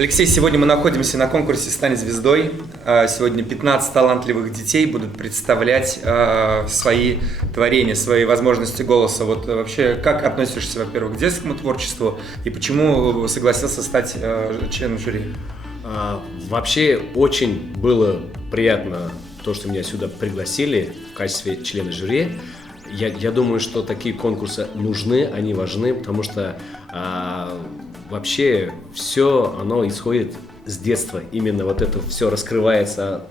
Алексей, сегодня мы находимся на конкурсе «Стань звездой». Сегодня 15 талантливых детей будут представлять свои творения, свои возможности голоса. Вот вообще, как относишься, во-первых, к детскому творчеству и почему согласился стать членом жюри? Вообще, очень было приятно то, что меня сюда пригласили в качестве члена жюри. Я думаю, что такие конкурсы нужны, они важны, потому что вообще все оно исходит с детства. Именно вот это все раскрывается.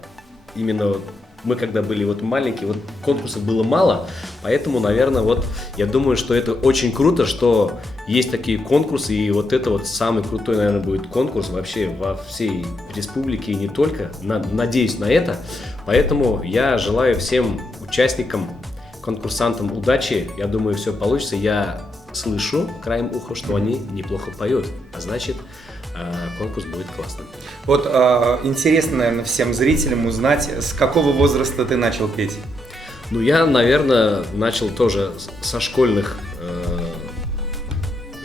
Именно мы когда были вот маленькие, вот конкурсов было мало, поэтому, наверное, вот я думаю, что это очень круто, что есть такие конкурсы, и вот это вот самый крутой, наверное, будет конкурс вообще во всей республике и не только. Надеюсь на это. Поэтому я желаю всем участникам, конкурсантам удачи. Я думаю, все получится. Я слышу краем уха, что они неплохо поют, а значит, конкурс будет классным. Вот интересно, наверное, всем зрителям узнать, с какого возраста ты начал петь? Ну, я, наверное, начал тоже со школьных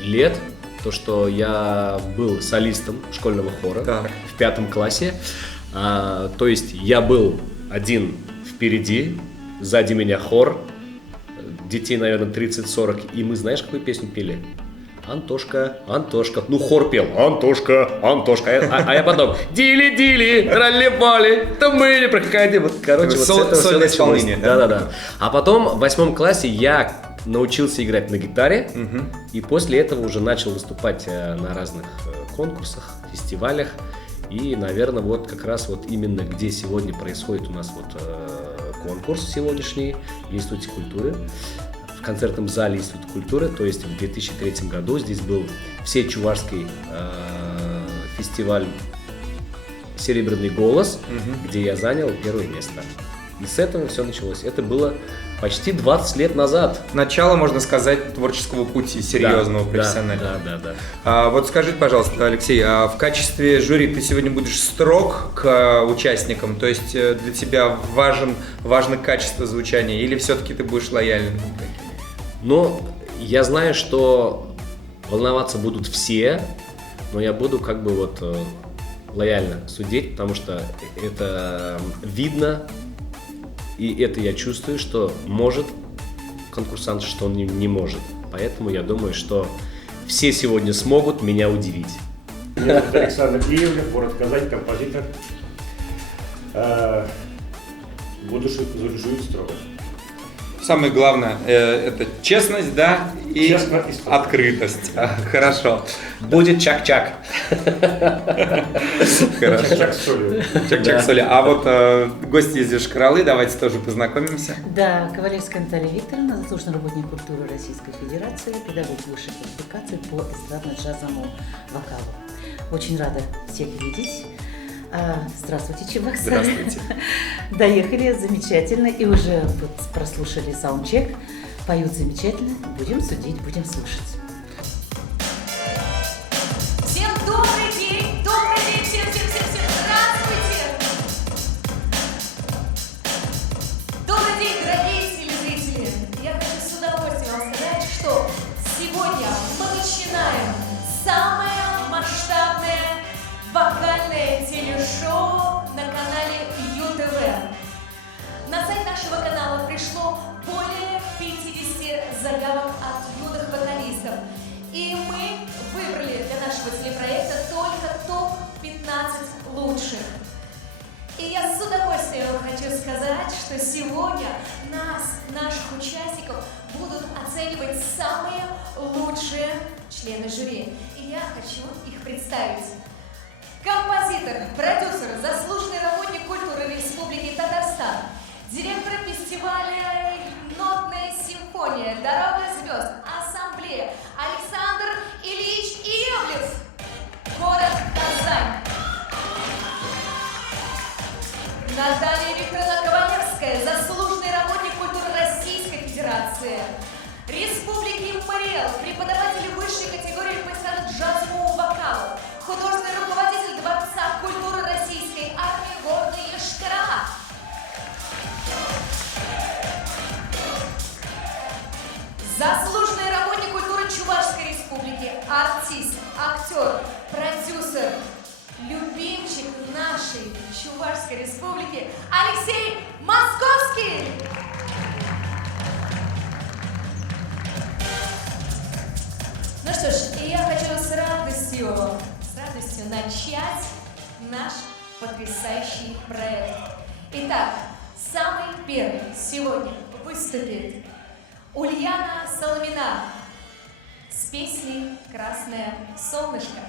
лет, то, что я был солистом школьного хора в 5 классе, то есть я был один впереди, сзади меня хор, детей, наверное, 30-40, и мы, знаешь, какую песню пели? Антошка, Антошка. Ну, хор пел Антошка, Антошка. А я потом дили-дили, ралли-бали, то мы не проходили. Вот, короче, вот с этого все началось. Да. А потом в 8 классе я научился играть на гитаре, и после этого уже начал выступать на разных конкурсах, фестивалях. И, наверное, вот как раз вот именно где сегодня происходит у нас вот конкурс сегодняшний в Институте культуры, в концертном зале Института культуры, то есть в 2003 году здесь был всечувашский фестиваль «Серебряный голос», где я занял первое место. И с этого все началось. Это было почти 20 лет назад. Начало, можно сказать, творческого пути, серьезного, профессионального. Да. Вот скажите, пожалуйста, Алексей, в качестве жюри ты сегодня будешь строг к участникам? То есть для тебя важно качество звучания или все-таки ты будешь лояльным? Ну, я знаю, что волноваться будут все, но я буду как бы вот лояльно судить, потому что это видно. И это я чувствую, что может конкурсант, что он не может. Поэтому я думаю, что все сегодня смогут меня удивить. Меня зовут Александр Киевлев, город Казань, композитор. Буду жить строго. Самое главное это честность, да, и открытость. Хорошо. Будет чак-чак. Чак-чак с солью. Чак-чак с солью. А вот гости из Йошкар-Олы, давайте тоже познакомимся. Да, Ковалевская Наталья Викторовна, заслуженный работник культуры Российской Федерации, педагог высшей квалификации по эстрадно-джазовому вокалу. Очень рада всех видеть. Здравствуйте, Чебоксары. Здравствуйте. Доехали замечательно и уже вот прослушали саундчек. Поют замечательно. Будем судить, будем слушать. Всем добрый день, всем здравствуйте! Добрый день, дорогие телезрители! Я хочу с удовольствием вам сказать, что сегодня мы начинаем самое масштабное вокальное телешоу на канале ЮТВ. На сайт нашего канала пришло более 50 заявок от юных вокалистов. И мы выбрали для нашего телепроекта только топ-15 лучших. И я с удовольствием хочу сказать, что сегодня наших участников, будут оценивать самые лучшие члены жюри. И я хочу их представить. Композитор, продюсер, заслуженный работник культуры Республики Татарстан, директор фестиваля «Нотная симфония», «Дорога звезд», ассамблея Александр Ильич Ивлев, город Казань. Наталья Викторовна Ковалевская, заслуженный работник культуры Российской Федерации, Республики Мариэл, преподаватель высшей категории по эстрадно-джазовому вокалу, художественный руководитель Дворца культуры Российской армии города Йошкар-Ола. Заслуженный работник культуры Чувашской Республики, артист, актер, продюсер любимчик нашей Чувашской Республики Алексей Московский. Ну что ж, и я хочу с радостью начать наш потрясающий проект. Итак, самый первый сегодня выступит Ульяна Соломина с песней «Красное солнышко».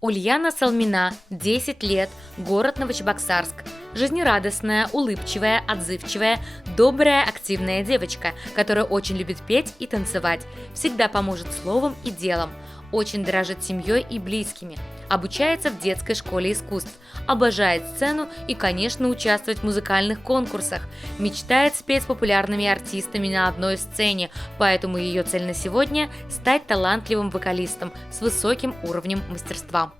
Ульяна Соломина, 10 лет, город Новочебоксарск. Жизнерадостная, улыбчивая, отзывчивая, добрая, активная девочка, которая очень любит петь и танцевать, всегда поможет словом и делом, очень дорожит семьей и близкими, обучается в детской школе искусств, обожает сцену и, конечно, участвовать в музыкальных конкурсах, мечтает спеть с популярными артистами на одной сцене, поэтому ее цель на сегодня – стать талантливым вокалистом с высоким уровнем мастерства.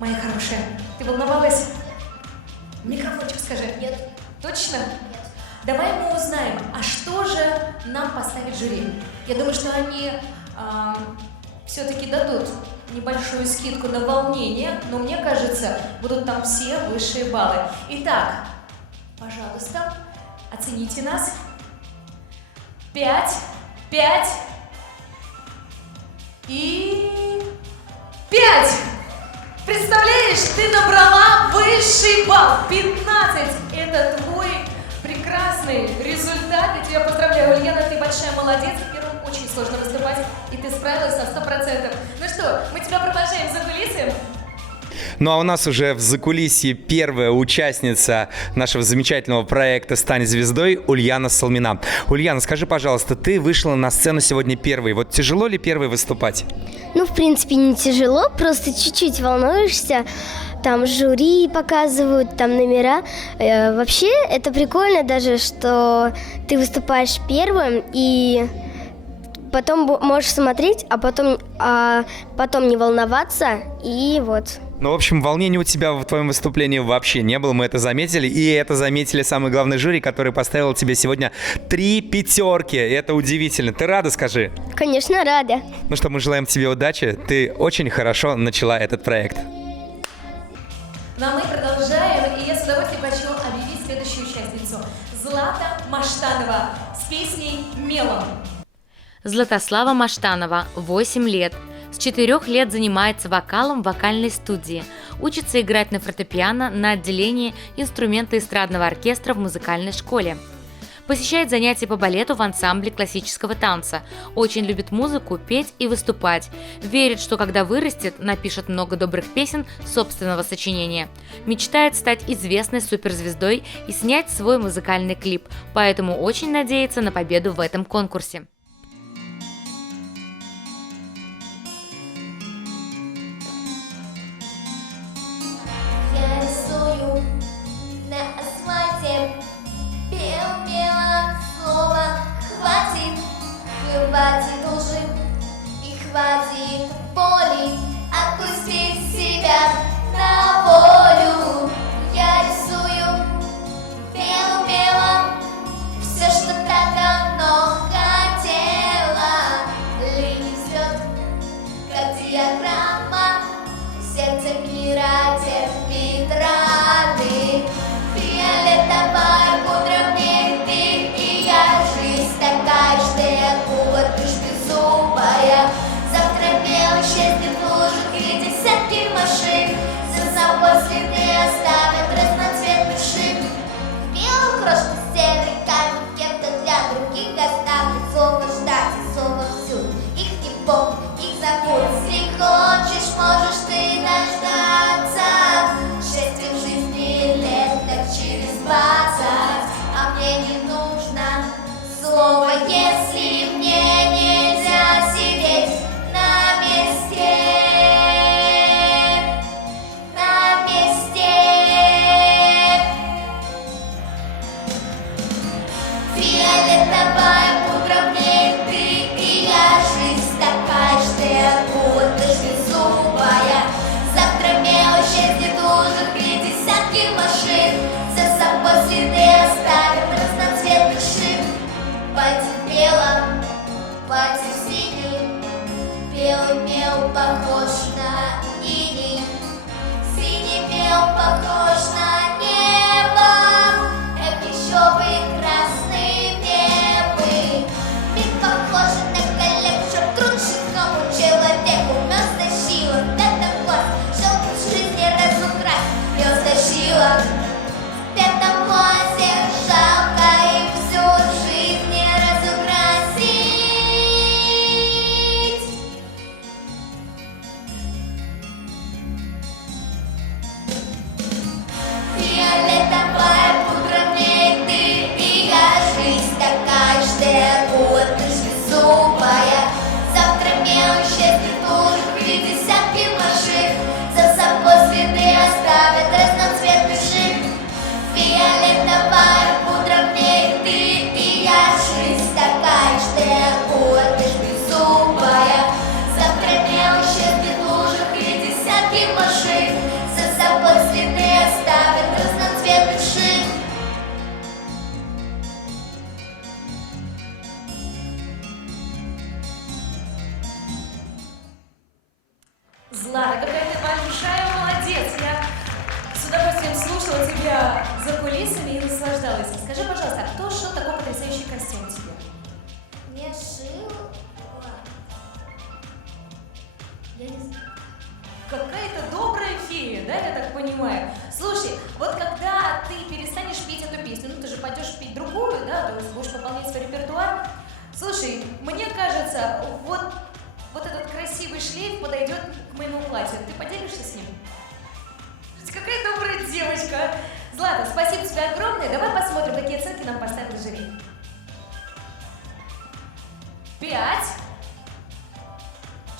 Моя хорошая, ты волновалась? Микрофончик скажи. Нет. Точно? Нет. Давай мы узнаем, а что же нам поставит жюри? Я думаю, что они все-таки дадут небольшую скидку на волнение, но мне кажется, будут там все высшие баллы. Итак, пожалуйста, оцените нас. 5 и 5. Представляешь, ты набрала высший балл, 15. Это твой прекрасный результат. Я тебя поздравляю, Ульяна, ты большая молодец. Первым очень сложно выступать, и ты справилась на 100%. Ну что, мы тебя провожаем за кулисы. Ну а у нас уже в закулисье первая участница нашего замечательного проекта «Стань звездой» Ульяна Соломина. Ульяна, скажи, пожалуйста, ты вышла на сцену сегодня первой. Вот тяжело ли первой выступать? Ну, в принципе, не тяжело, просто чуть-чуть волнуешься. Там жюри показывают, там номера. Вообще, это прикольно даже, что ты выступаешь первым и потом можешь смотреть, а потом не волноваться, и вот. Ну, в общем, волнения у тебя в твоем выступлении вообще не было, мы это заметили. И это заметили самый главный жюри, который поставил тебе сегодня 3 пятерки. Это удивительно. Ты рада, скажи? Конечно, рада. Ну что, мы желаем тебе удачи. Ты очень хорошо начала этот проект. Ну а мы продолжаем, и я с удовольствием хочу объявить следующую участницу. Злата Маштанова с песней «Мелом». Златослава Маштанова, 8 лет. С 4 лет занимается вокалом в вокальной студии, учится играть на фортепиано на отделении инструмента эстрадного оркестра в музыкальной школе. Посещает занятия по балету в ансамбле классического танца, очень любит музыку, петь и выступать. Верит, что когда вырастет, напишет много добрых песен собственного сочинения. Мечтает стать известной суперзвездой и снять свой музыкальный клип, поэтому очень надеется на победу в этом конкурсе. Я рисую на асфальте белым слово хватит, хватит лжи и хватит боли, отпустить себя на волю. Я рисую белым все, что так давно хотела. Линии взлет, как диаграмма, сердце мира терпит раны. Фиолетовая пудра мне ты и я. Жизнь такая, что я кубок лишь беззубая. Завтра мел исчезнет в лужах и десятки машин. За собой следы оставят разноцветный шик. В белом крошке серый камень кем-то для других оставлю. Слово ждать и слово всюду. Их не помню, их забудь. Если хочешь, можешь ты дождаться. 6 в жизни лет, так через 20. А мне не нужно слово, если мне нельзя сидеть на месте. На месте. Фиолетовая пудра мне ты и я. Жизнь такая, что я кулак лишь беззубая. Завтра мел исчезнет в лужах и десятки машин. За собой следы оставят разноцветный шик. Пойдет белым, пойдет синим. Белый мел похож на иней. Синий мел похож на небо. Эх, еще бы и красные небы. Миг похожи на коллег, чтоб труд шестному человеку. Мёс тащила в пятом классе, желтый в жизни разукрась. Мёс тащила в пятом классе, жалко и всю жизнь не разукрасить. Фиолетовая пудра мне ты и я. Жизнь такая, что я кулак лишь беззубая. Завтра мел исчезнет в лужах и десятки машин. За собой следы оставят разноцветный шик. Фиолетовая пудра мне ты и я. Жизнь такая, что я кулак лишь беззубая. Завтра мел исчезнет в лужах и десятки машин. За собой следы оставят разноцветный шик. Злата, какая ты большая молодец! Я с удовольствием слушала тебя за кулисами и наслаждалась. Скажи, пожалуйста, а кто шил такой потрясающий костюм тебе? Не шил. Я не знаю. Какая-то добрая фея, да, я так понимаю? Слушай, вот когда ты перестанешь петь эту песню, ну ты же пойдешь петь другую, да, то есть будешь пополнять свой репертуар. Слушай, мне кажется, вот этот красивый шлейф подойдет к моему платью. Ты поделишься с ним? Какая добрая девочка! Злата, спасибо тебе огромное. Давай посмотрим, какие оценки нам поставили жюри. 5,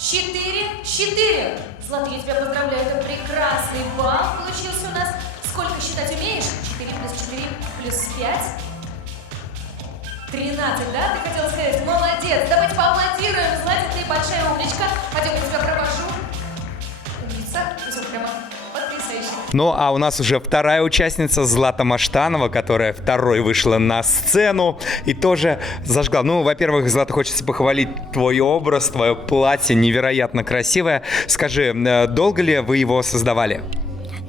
4. Злата, я тебя поздравляю, это прекрасный балл получился у нас. Сколько считать умеешь? 4 плюс 4 плюс 5. 13, да? Ты хотела сказать? Молодец! Давайте поаплодируем. Злате, ты большая умничка. Пойдем, я тебя провожу. Умница. Все прямо потрясающе. Ну, а у нас уже вторая участница Злата Маштанова, которая второй вышла на сцену и тоже зажгла. Ну, во-первых, Злата, хочется похвалить твой образ, твое платье невероятно красивое. Скажи, долго ли вы его создавали?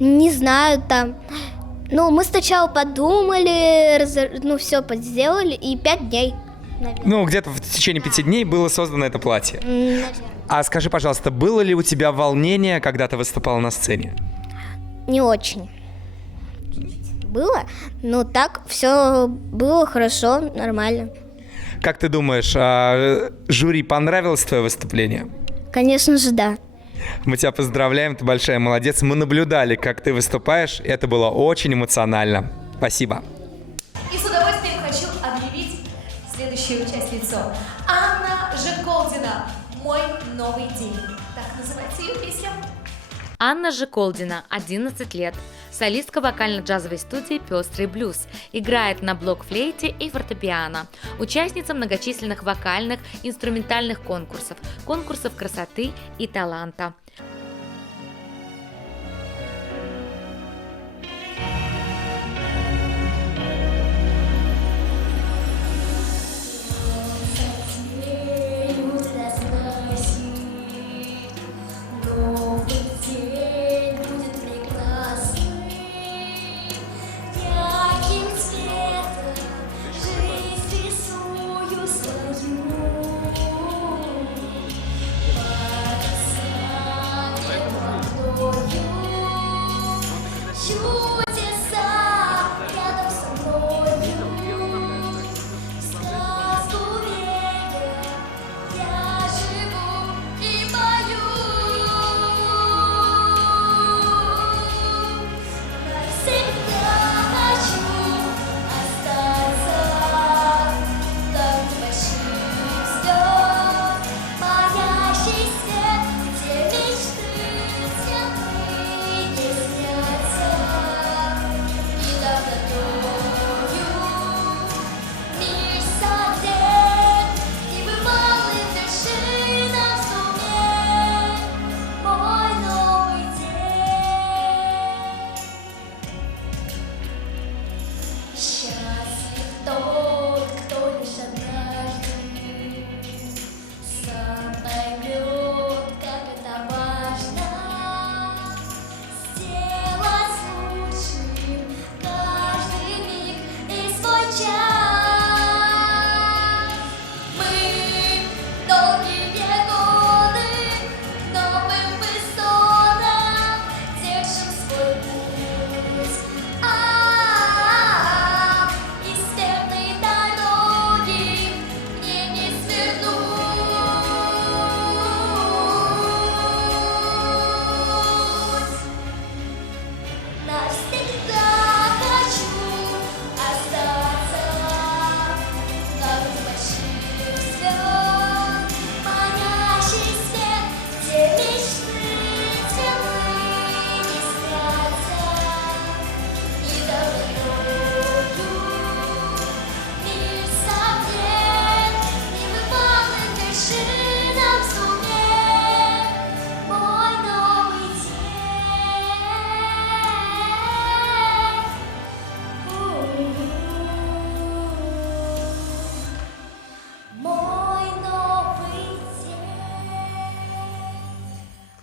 Не знаю, там. Ну, мы сначала подумали, все подделали, и 5 дней, наверное. Ну, где-то в течение 5 дней было создано это платье. Наверное. А скажи, пожалуйста, было ли у тебя волнение, когда ты выступала на сцене? Не очень. Было, но так все было хорошо, нормально. Как ты думаешь, жюри понравилось твое выступление? Конечно же, да. Мы тебя поздравляем, ты большая молодец. Мы наблюдали, как ты выступаешь, и это было очень эмоционально. Спасибо. И с удовольствием хочу объявить следующую участницу. Анна Жеколдина. «Мой новый день». Так называется ее песня. Анна Жеколдина, 11 лет, солистка вокально-джазовой студии «Пестрый блюз», играет на блокфлейте и фортепиано, участница многочисленных вокальных, инструментальных конкурсов, конкурсов красоты и таланта.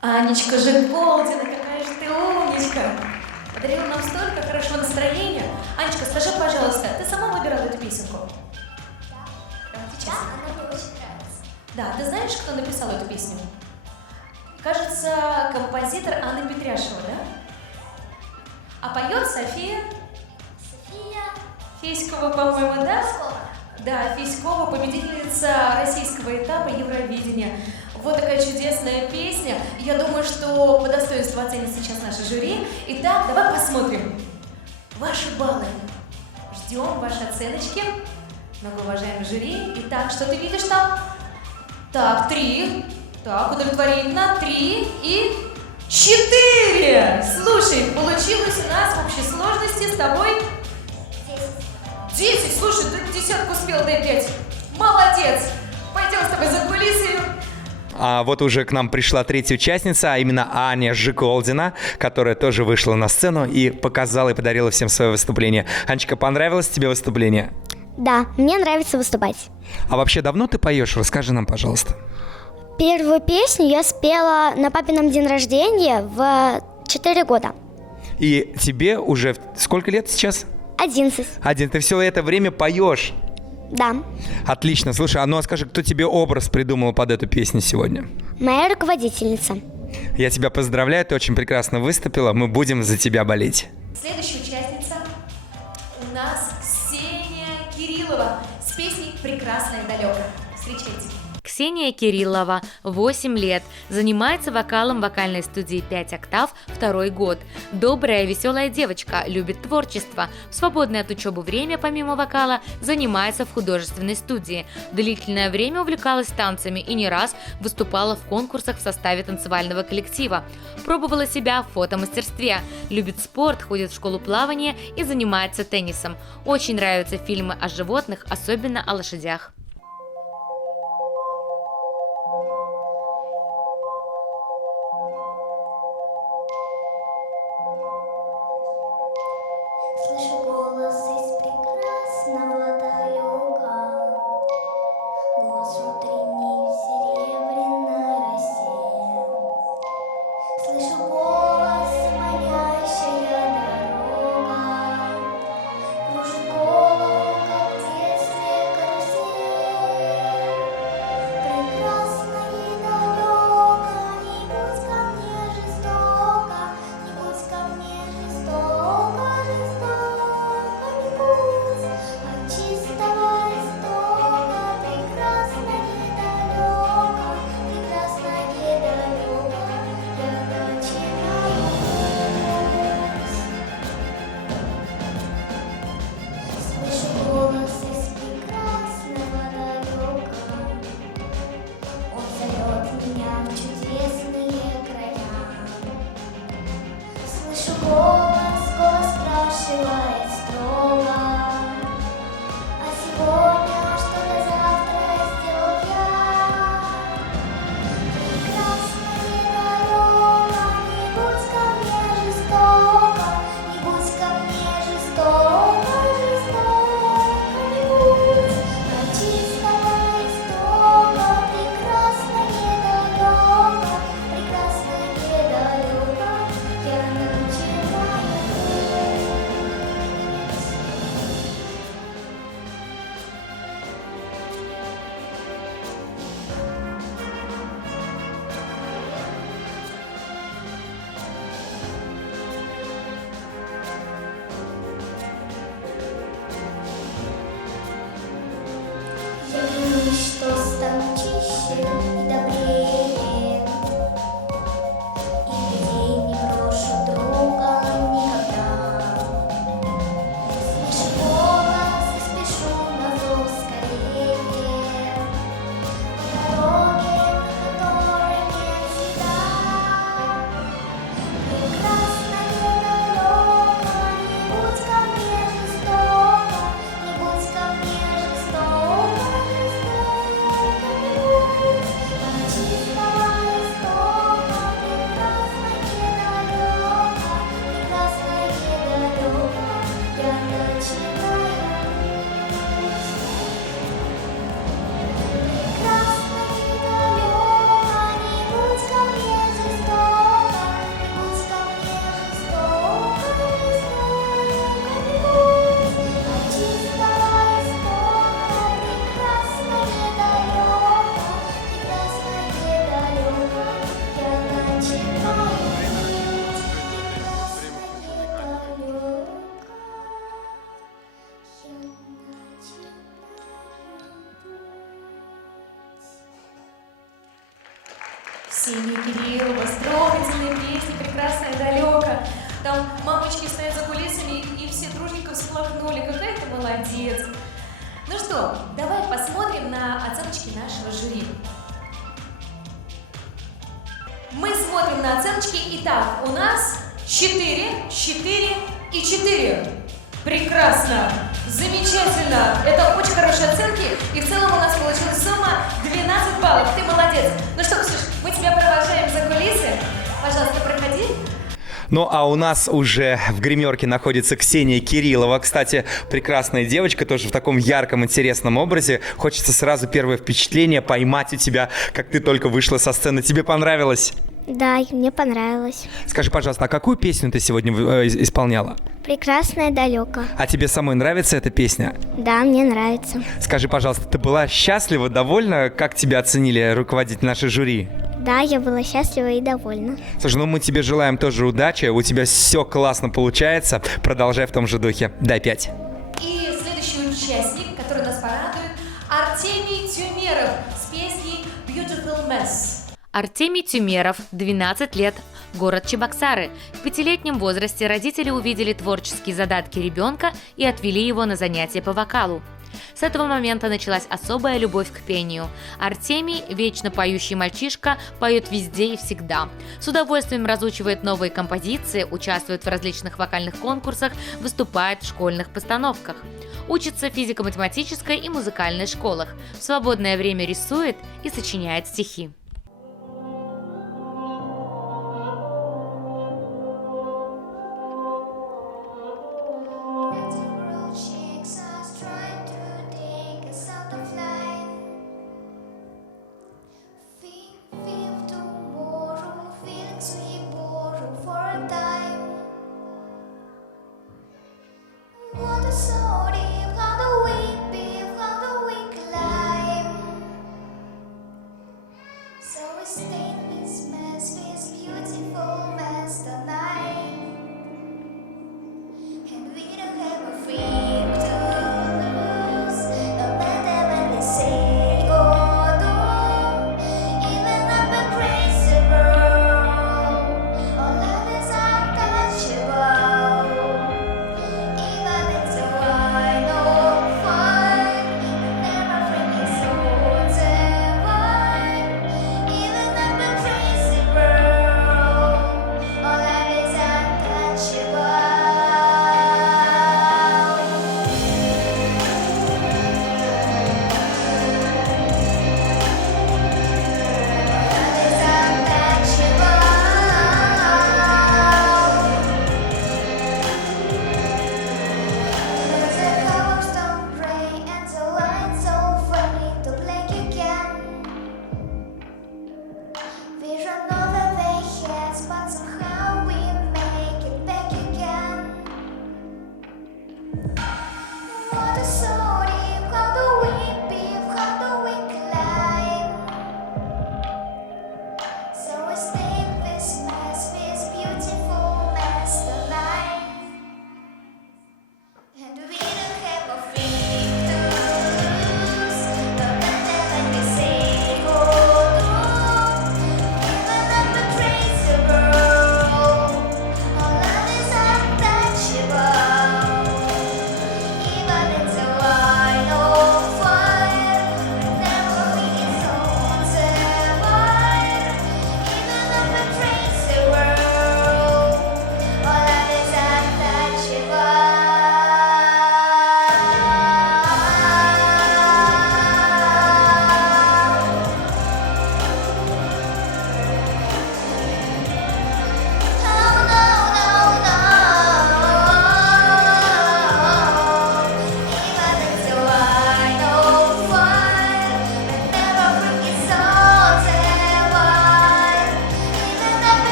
Анечка Жеколдина, какая же ты умничка! Подарила нам столько хорошего настроения. Анечка, скажи, пожалуйста, ты сама выбирала эту песенку? Да, Она мне очень нравится. Да, ты знаешь, кто написал эту песню? Кажется, композитор Анна Петряшева, да? А поет София Феськова, по-моему, да? Да, Феськова, победительница российского этапа Евровидения. Вот такая чудесная песня. Я думаю, что по достоинству оценит сейчас наше жюри. Итак, давай посмотрим. Ваши баллы. Ждем ваши оценочки. Многоуважаемый жюри. Итак, что ты видишь там? Так, 3. Так, удовлетворительно. 3 и 4. Слушай, получилось у нас в общей сложности с тобой 10. Слушай, ты десятку успел, дай 5. Молодец. Пойдем с тобой за кулисы. А вот уже к нам пришла третья участница, а именно Аня Жеколдина, которая тоже вышла на сцену и показала и подарила всем свое выступление. Анечка, понравилось тебе выступление? Да, мне нравится выступать. А вообще давно ты поешь? Расскажи нам, пожалуйста. Первую песню я спела на папином день рождения в 4 года. И тебе уже сколько лет сейчас? 11. Ты все это время поешь? Да. Отлично. Слушай, а ну а скажи, кто тебе образ придумал под эту песню сегодня? Моя руководительница. Я тебя поздравляю, ты очень прекрасно выступила, мы будем за тебя болеть. Следующая участница у нас Ксения Кириллова с песней «Прекрасное далеко». Встречайте. Ксения Кириллова, 8 лет, занимается вокалом в вокальной студии 5 октав 2-й год. Добрая, веселая девочка, любит творчество. В свободное от учебы время, помимо вокала, занимается в художественной студии. Длительное время увлекалась танцами и не раз выступала в конкурсах в составе танцевального коллектива. Пробовала себя в фотомастерстве. Любит спорт, ходит в школу плавания и занимается теннисом. Очень нравятся фильмы о животных, особенно о лошадях. Слышу голос из прекрасного далека, голос утренний в серебряной росе. Слышу голос, манящая дорога, кружит голову, как в детстве карусель. Прекрасно и далеко, не будь ко мне жестоко, не будь ко мне жестоко, жестоко не будь. От чистого истока прекрасно и далеко, прекрасно и далеко я начинаю путь. Слышу голос из прекрасного далека, он зовет меня в чудесные края. Слышу голос, голос спрашивает строго, а сегодня что на завтра сделал я? Прекрасно и далеко, не будь ко мне жестоко, не будь ко мне жестоко, жестоко не будь. От чистого истока прекрасно и далеко, прекрасно и далеко я начинаю путь. Я клянусь, что стану чище и добрее, и людей не брошу друга никогда. Слышу голос и спешу на зов скорее, по дороге, на которой нет следа. Прекрасно и далеко, не будь ко мне жестоко, не будь ко мне жестоко, жестоко не будь. От чистого истока прекрасно и далеко, прекрасно и далеко я начинаю путь. Прекрасно и далеко, не будь ко мне жестоко, не будь ко мне жестоко, жестоко не будь. От чистого истока прекрасно и далеко, прекрасно и далеко я начинаю путь. Прекрасно и далеко я начинаю путь. Ксения Кириллова с трогательной песней «Прекрасное далеко». Там мамочки стоят за кулисами и все дружненько всплакнули. Какая ты молодец. Ну что, давай посмотрим на оценочки нашего жюри. Мы смотрим на оценочки. Итак, у нас 4, 4 и 4. Прекрасно! Замечательно! Это очень хорошие оценки. И в целом у нас получилась сумма 12 баллов. Ты молодец. Ну что, Ксюш, мы тебя провожаем за кулисы. Пожалуйста, проходи. Ну, а у нас уже в гримерке находится Ксения Кириллова. Кстати, прекрасная девочка, тоже в таком ярком, интересном образе. Хочется сразу первое впечатление поймать у тебя, как ты только вышла со сцены. Тебе понравилось? Да, мне понравилось. Скажи, пожалуйста, а какую песню ты сегодня исполняла? Прекрасное далеко. А тебе самой нравится эта песня? Да, мне нравится. Скажи, пожалуйста, ты была счастлива, довольна? Как тебя оценили руководитель нашей жюри? Да, я была счастлива и довольна. Слушай, ну мы тебе желаем тоже удачи, у тебя все классно получается, продолжай в том же духе. Дай 5. И следующий участник, который нас порадует, Артемий Тюмеров с песней Beautiful Mess. Артемий Тюмеров, 12 лет, город Чебоксары. В 5-летнем возрасте родители увидели творческие задатки ребенка и отвели его на занятия по вокалу. С этого момента началась особая любовь к пению. Артемий, вечно поющий мальчишка, поет везде и всегда. С удовольствием разучивает новые композиции, участвует в различных вокальных конкурсах, выступает в школьных постановках. Учится в физико-математической и музыкальной школах. В свободное время рисует и сочиняет стихи.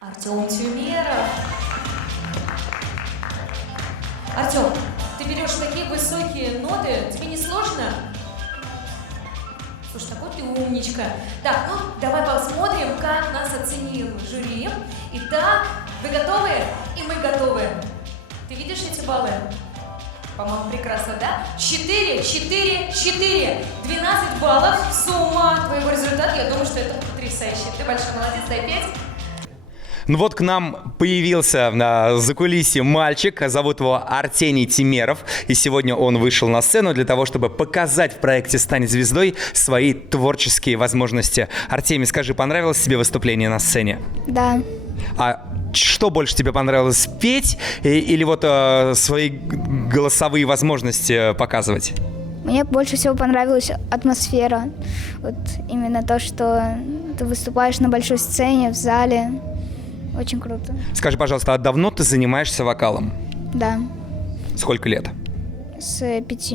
Артем Тюмеров. Артем, ты берешь такие высокие ноты, тебе не сложно? Слушай, такой ты умничка. Так, ну давай посмотрим, как нас оценил жюри. Итак, вы готовы? И мы готовы. Ты видишь эти баллы? По-моему, прекрасно, да? 4, 4, 4. 12 баллов. Сумма твоего результата. Я думаю, что это потрясающе. Ты большой молодец, дай 5. Ну вот к нам появился на закулисье мальчик, зовут его Артемий Тюмеров, и сегодня он вышел на сцену для того, чтобы показать в проекте «Стань звездой» свои творческие возможности. Артемий, скажи, понравилось тебе выступление на сцене? Да. А что больше тебе понравилось, петь или вот свои голосовые возможности показывать? Мне больше всего понравилась атмосфера. Вот именно то, что ты выступаешь на большой сцене, в зале. Очень круто. Скажи, пожалуйста, а давно ты занимаешься вокалом? Да. Сколько лет? С 5.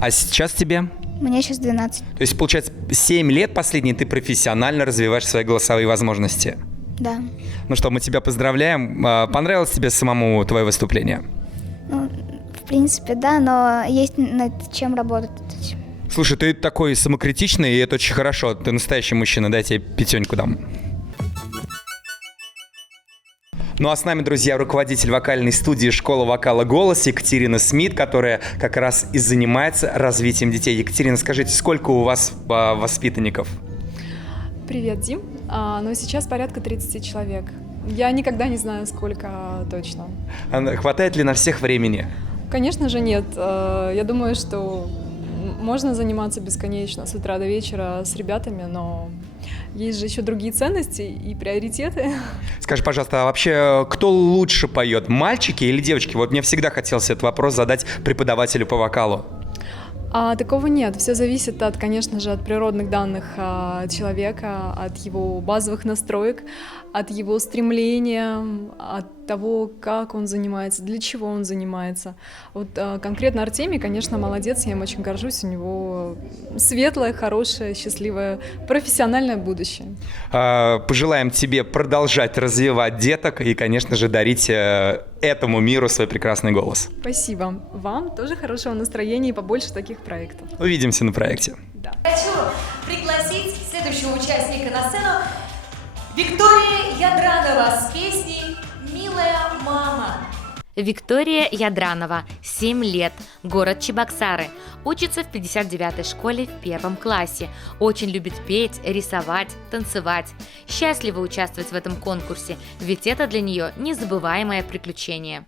А сейчас тебе? Мне сейчас 12. То есть, получается, 7 лет последние ты профессионально развиваешь свои голосовые возможности? Да. Ну что, мы тебя поздравляем. Понравилось тебе самому твое выступление? Ну, в принципе, да, но есть над чем работать. Слушай, ты такой самокритичный, и это очень хорошо. Ты настоящий мужчина, дай тебе 5 дам. Ну а с нами, друзья, руководитель вокальной студии «Школа вокала «Голос» Екатерина Смит, которая как раз и занимается развитием детей. Екатерина, скажите, сколько у вас воспитанников? Привет, Дим. Ну, сейчас порядка 30 человек. Я никогда не знаю, сколько точно. Хватает ли на всех времени? Конечно же, нет. Я думаю, что можно заниматься бесконечно с утра до вечера с ребятами, но есть же еще другие ценности и приоритеты. Скажи, пожалуйста, а вообще кто лучше поет, мальчики или девочки? Вот мне всегда хотелось этот вопрос задать преподавателю по вокалу. Такого нет. Все зависит, конечно же, от природных данных человека, от его базовых настроек, от его стремления, от того, как он занимается, для чего он занимается. Вот конкретно Артемий, конечно, молодец, я им очень горжусь. У него светлое, хорошее, счастливое, профессиональное будущее. Пожелаем тебе продолжать развивать деток и, конечно же, дарить этому миру свой прекрасный голос. Спасибо. Вам тоже хорошего настроения и побольше таких проектов. Увидимся на проекте. Да. Хочу пригласить следующего участника на сцену. Виктория Ядранова с песней «Милая мама». Виктория Ядранова, 7 лет, город Чебоксары. Учится в 59-й школе в 1 классе. Очень любит петь, рисовать, танцевать. Счастлива участвовать в этом конкурсе, ведь это для нее незабываемое приключение.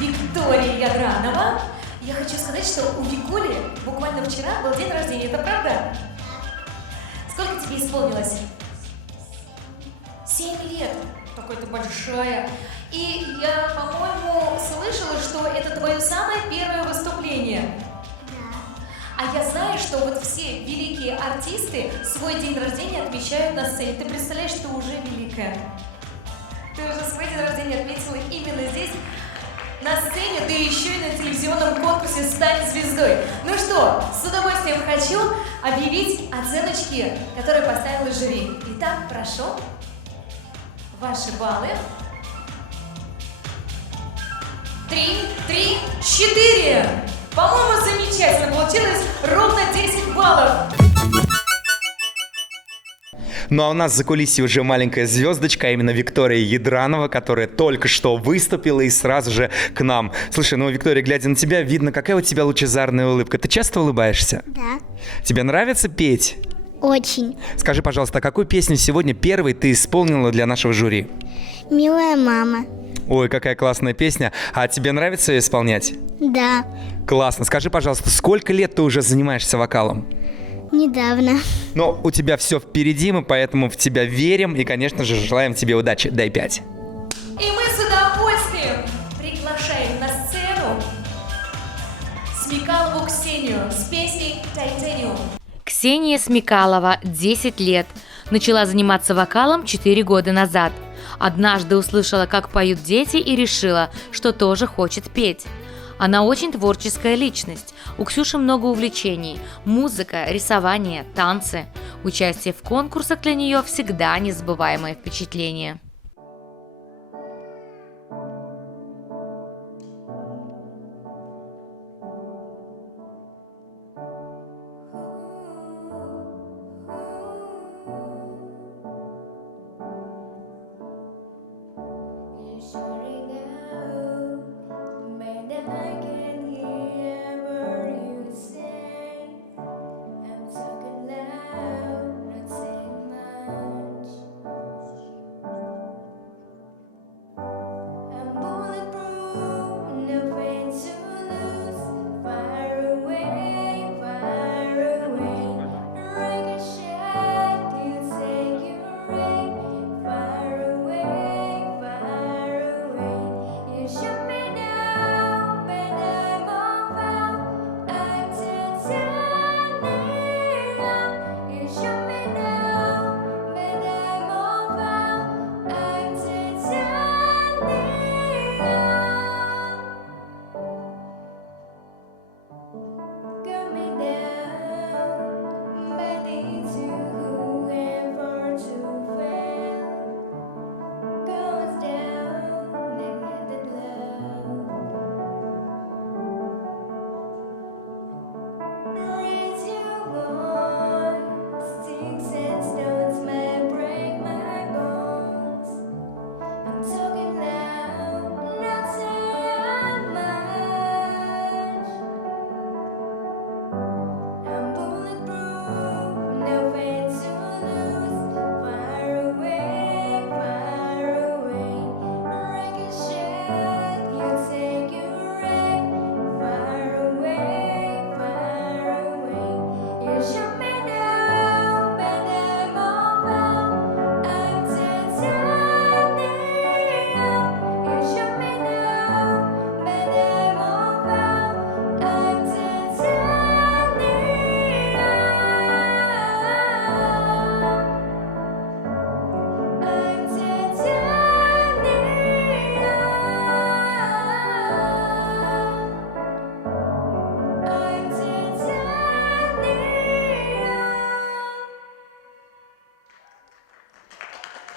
Виктория Ядранова. Я хочу сказать, что у Виколи буквально вчера был день рождения, это правда? Сколько тебе исполнилось? 7 лет. Такая ты большая. И я, по-моему, слышала, что это твое самое первое выступление. Да. А А я знаю, что вот все великие артисты свой день рождения отмечают на сцене. Ты представляешь, что уже великая? Ты уже свой день рождения отметила именно здесь, на сцене, да еще и на телевизионном конкурсе «Стань звездой». Ну что, с удовольствием хочу объявить оценочки, которые поставило жюри. Итак, прошу, ваши баллы. 3, 4. По-моему, замечательно. Получилось ровно 10 баллов. Ну а у нас за кулисье уже маленькая звездочка, а именно Виктория Ядранова, которая только что выступила и сразу же к нам. Слушай, ну, Виктория, глядя на тебя, видно, какая у тебя лучезарная улыбка. Ты часто улыбаешься? Да. Тебе нравится петь? Очень. Скажи, пожалуйста, а какую песню сегодня первой ты исполнила для нашего жюри? «Милая мама». Ой, какая классная песня. А тебе нравится ее исполнять? Да. Классно. Скажи, пожалуйста, сколько лет ты уже занимаешься вокалом? Недавно. Но у тебя все впереди, мы поэтому в тебя верим и, конечно же, желаем тебе удачи. Дай 5. И мы с удовольствием приглашаем на сцену Смекалову Ксению с песней «Тайтаниум». Ксения Смекалова, 10 лет. Начала заниматься вокалом 4 года назад. Однажды услышала, как поют дети, и решила, что тоже хочет петь. Она очень творческая личность. У Ксюши много увлечений. Музыка, рисование, танцы. Участие в конкурсах для нее всегда незабываемое впечатление.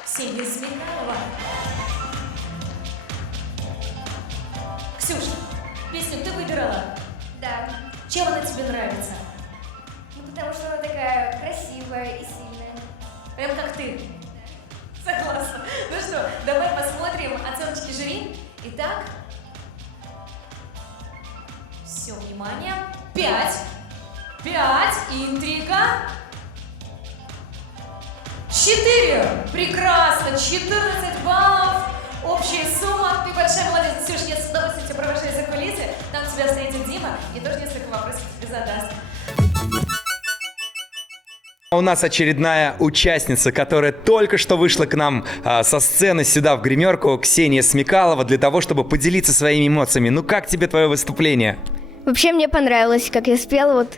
Ксения Смекалова. Ксюша, песню ты выбирала? Да. Чем она тебе нравится? Ну, потому что она такая красивая и сильная. Прям как ты. Согласна. Ну что, давай посмотрим оценочки жюри. Итак, все, внимание. 5. Интрига. 4. Прекрасно. 14 баллов. Общая сумма. Ты большая молодец. Ксюш, я с удовольствием тебя провожаю за кулисы. Там тебя встретит Дима и тоже несколько вопросов тебе задаст. У нас очередная участница, которая только что вышла к нам со сцены сюда в гримерку, Ксения Смекалова, для того, чтобы поделиться своими эмоциями. Ну как тебе твое выступление? Вообще мне понравилось, как я спела, вот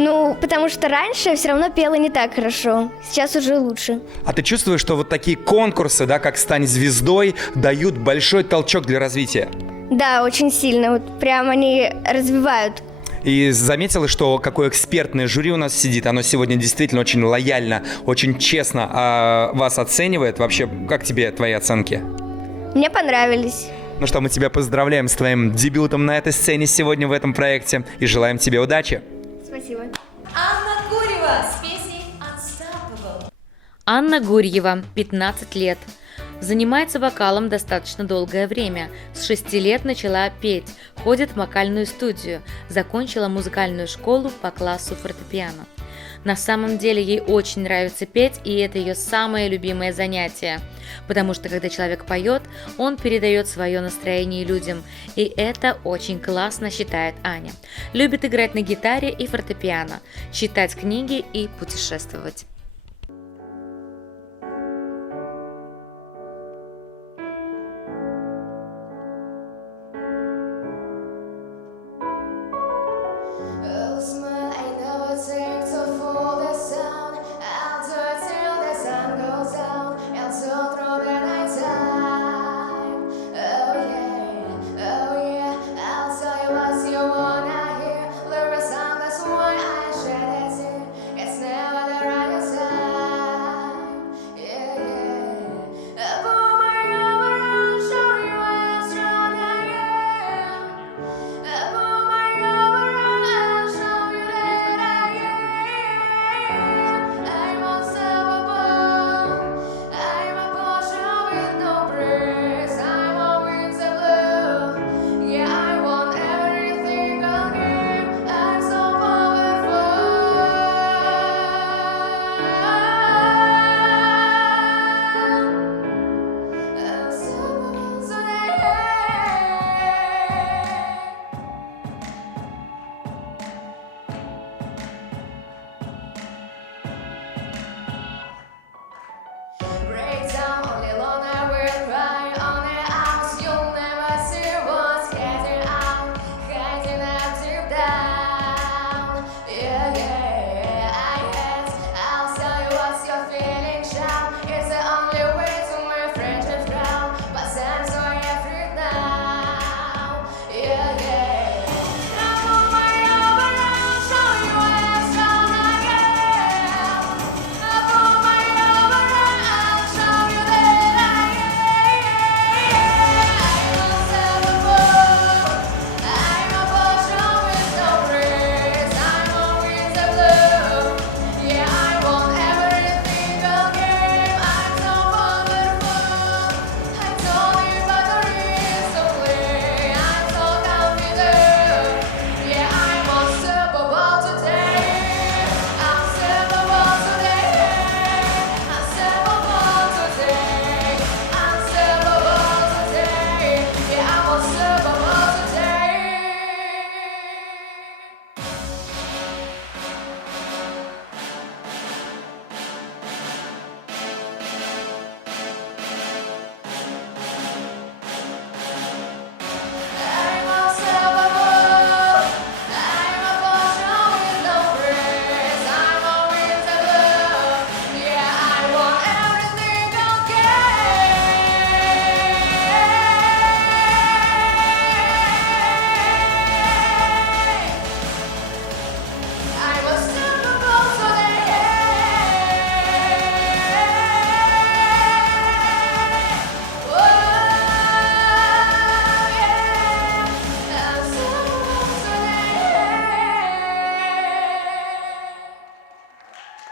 Ну, потому что раньше я все равно пела не так хорошо. Сейчас уже лучше. А ты чувствуешь, что вот такие конкурсы, да, как «Стань звездой», дают большой толчок для развития? Да, очень сильно. Вот прям они развивают. И заметила, что какое экспертное жюри у нас сидит. Оно сегодня действительно очень лояльно, очень честно вас оценивает. Вообще, как тебе твои оценки? Мне понравились. Ну что, мы тебя поздравляем с твоим дебютом на этой сцене сегодня в этом проекте и желаем тебе удачи. Спасибо. Анна Гурьева с песней Unstoppable. Анна Гурьева, 15 лет. Занимается вокалом достаточно долгое время. С 6 лет начала петь, ходит в вокальную студию, закончила музыкальную школу по классу фортепиано. На самом деле ей очень нравится петь, и это ее самое любимое занятие, потому что когда человек поет, он передает свое настроение людям, и это очень классно, считает Аня. Любит играть на гитаре и фортепиано, читать книги и путешествовать.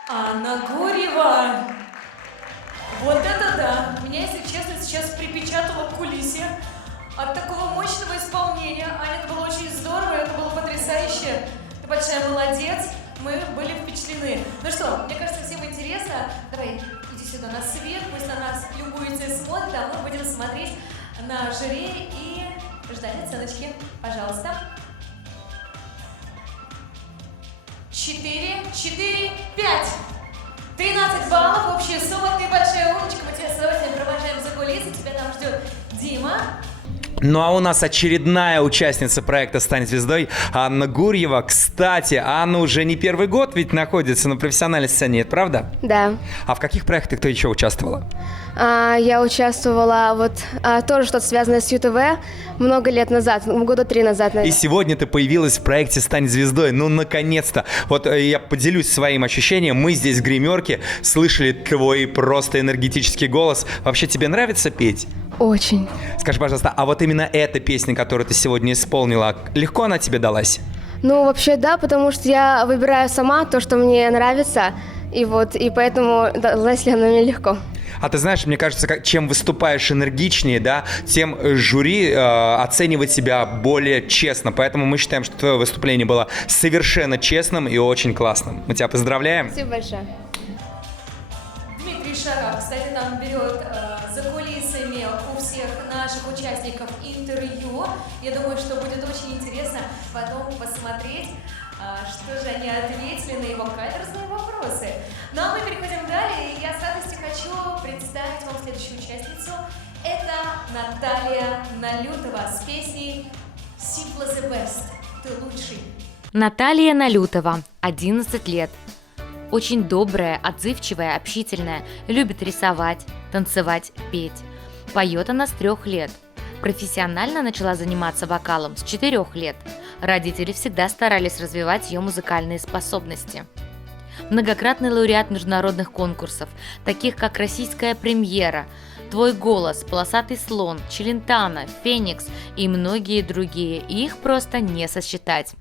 Анна Гурьева! Вот это да! Меня, если честно, сейчас припечатало к кулисе от такого мощного исполнения. Аня, это было очень здорово, это было потрясающе. Ты большая молодец, мы были впечатлены. Ну что, мне кажется, всем интересно. Давай, иди сюда на свет, пусть на нас любуются и смотрят, а мы будем смотреть на жюри и ждать оценочки. Пожалуйста. 4, 4, 5. 13 баллов, общая сумма. Ты большая умничка, мы тебя с удовольствием провожаем за кулисы. Тебя там ждет Дима. Ну а у нас очередная участница проекта «Стань звездой» Анна Гурьева. Кстати, Анна уже не первый год ведь находится на профессиональной сцене, это правда? Да. А в каких проектах ты еще участвовала? Я участвовала тоже что-то связанное с ЮТВ много лет назад, года 3 назад, наверное. И сегодня ты появилась в проекте «Стань звездой». Ну, наконец-то. Вот я поделюсь своим ощущением. Мы здесь в гримерке слышали твой просто энергетический голос. Вообще, тебе нравится петь? Очень. Скажи, пожалуйста, а вот именно эта песня, которую ты сегодня исполнила, легко она тебе далась? Ну, вообще, да, потому что я выбираю сама то, что мне нравится, и поэтому далась ли она мне легко. А ты знаешь, мне кажется, чем выступаешь энергичнее, да, тем жюри оценивает тебя более честно. Поэтому мы считаем, что твое выступление было совершенно честным и очень классным. Мы тебя поздравляем. Спасибо большое. Дмитрий Шарап, кстати, там берет за кулисами у всех наших участников интервью. Я думаю, что будет очень интересно потом посмотреть, что же они ответили на его каверзные вопросы. Ну а мы переходим далее, и я с радостью хочу представить вам следующую участницу. Это Наталья Налютова с песней «Simple the Best». Ты лучший. Наталья Налютова, 11 лет. Очень добрая, отзывчивая, общительная, любит рисовать, танцевать, петь. Поет она с 3 лет. Профессионально начала заниматься вокалом с 4 лет. Родители всегда старались развивать ее музыкальные способности. Многократный лауреат международных конкурсов, таких как «Российская премьера», «Твой голос», «Полосатый слон», «Челентано», «Феникс» и многие другие. Их просто не сосчитать.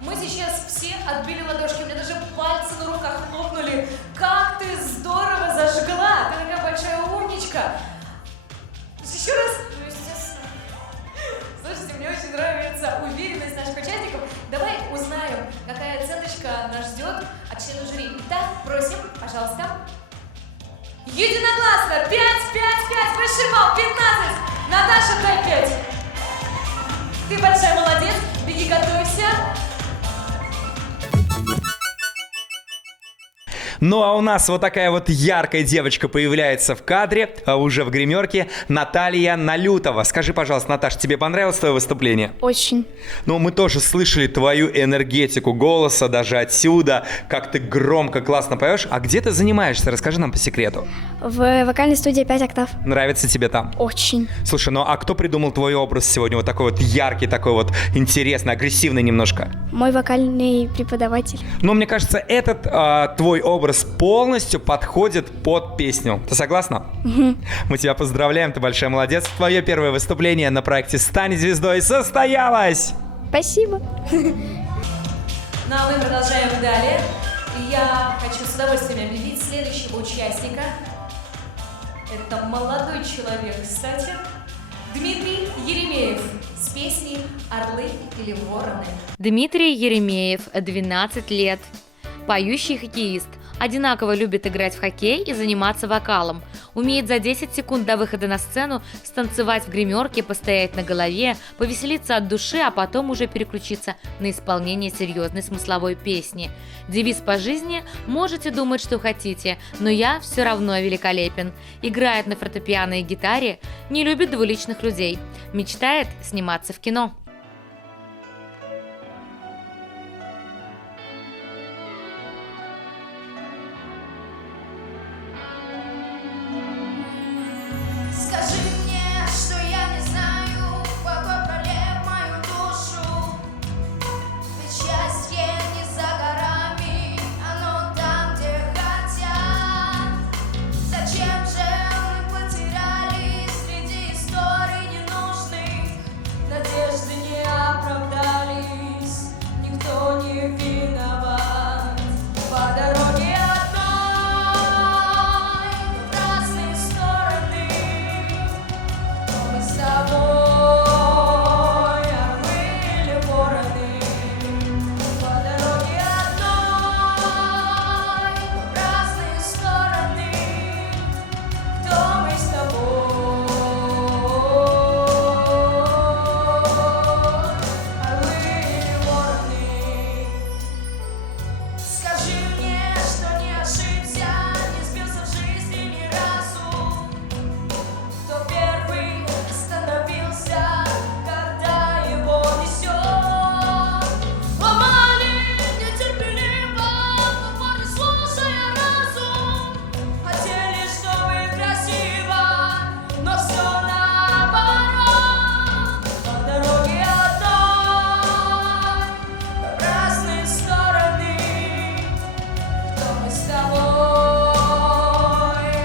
Мы сейчас все отбили ладошки, у меня даже пальцы на руках хлопнули. Как ты здорово зажгла! Ты такая большая умничка! Еще раз? Ну, естественно. Слушайте, мне очень нравится уверенность наших участников. Давай узнаем, какая оценочка нас ждет от членов жюри. Итак, просим, пожалуйста. Единогласно! 5, 5, 5, высший балл, 15! Наташа, дай 5! Ты большая молодец, беги, готовься. Ну а у нас вот такая вот яркая девочка появляется в кадре, уже в гримерке, Наталья Налютова. Скажи, пожалуйста, Наташа, тебе понравилось твое выступление? Очень. Ну, мы тоже слышали твою энергетику голоса, даже отсюда, как ты громко, классно поешь. А где ты занимаешься? Расскажи нам по секрету. В вокальной студии 5 октав. Нравится тебе там? Очень. Слушай, ну а кто придумал твой образ сегодня? Вот такой вот яркий, такой вот интересный, агрессивный немножко. Мой вокальный преподаватель. Но мне кажется, этот твой образ полностью подходит под песню. Ты согласна? Мы тебя поздравляем, ты большая молодец. Твое первое выступление на проекте «Стань звездой» состоялось! Спасибо. Ну а мы продолжаем далее. И я хочу с удовольствием объявить следующего участника. Это молодой человек, кстати. Дмитрий Еремеев с песней «Орлы или вороны». Дмитрий Еремеев, 12 лет. Поющий хоккеист. Одинаково любит играть в хоккей и заниматься вокалом. Умеет за 10 секунд до выхода на сцену станцевать в гримерке, постоять на голове, повеселиться от души, а потом уже переключиться на исполнение серьезной смысловой песни. Девиз по жизни «Можете думать, что хотите, но я все равно великолепен». Играет на фортепиано и гитаре, не любит двуличных людей. Мечтает сниматься в кино. Скажи мне, что я не знаю, какой пролив мою душу. Ведь счастье не за горами, оно там, где хотят. Зачем же мы потерялись среди историй ненужных? Надежды не оправдались, никто не виноват. По дороге с тобой, орлы или вороны, по дороге одной, в разные стороны, кто мы с тобой, орлы или вороны. Скажи мне, что не ошибся, не сбился в жизни ни разу, кто первый остановился, когда его несет. Ломали нетерпеливо, упорно слушая разум. Хотели, чтобы красиво, но все наоборот. По дороге одной, в разные стороны, кто мы с тобой,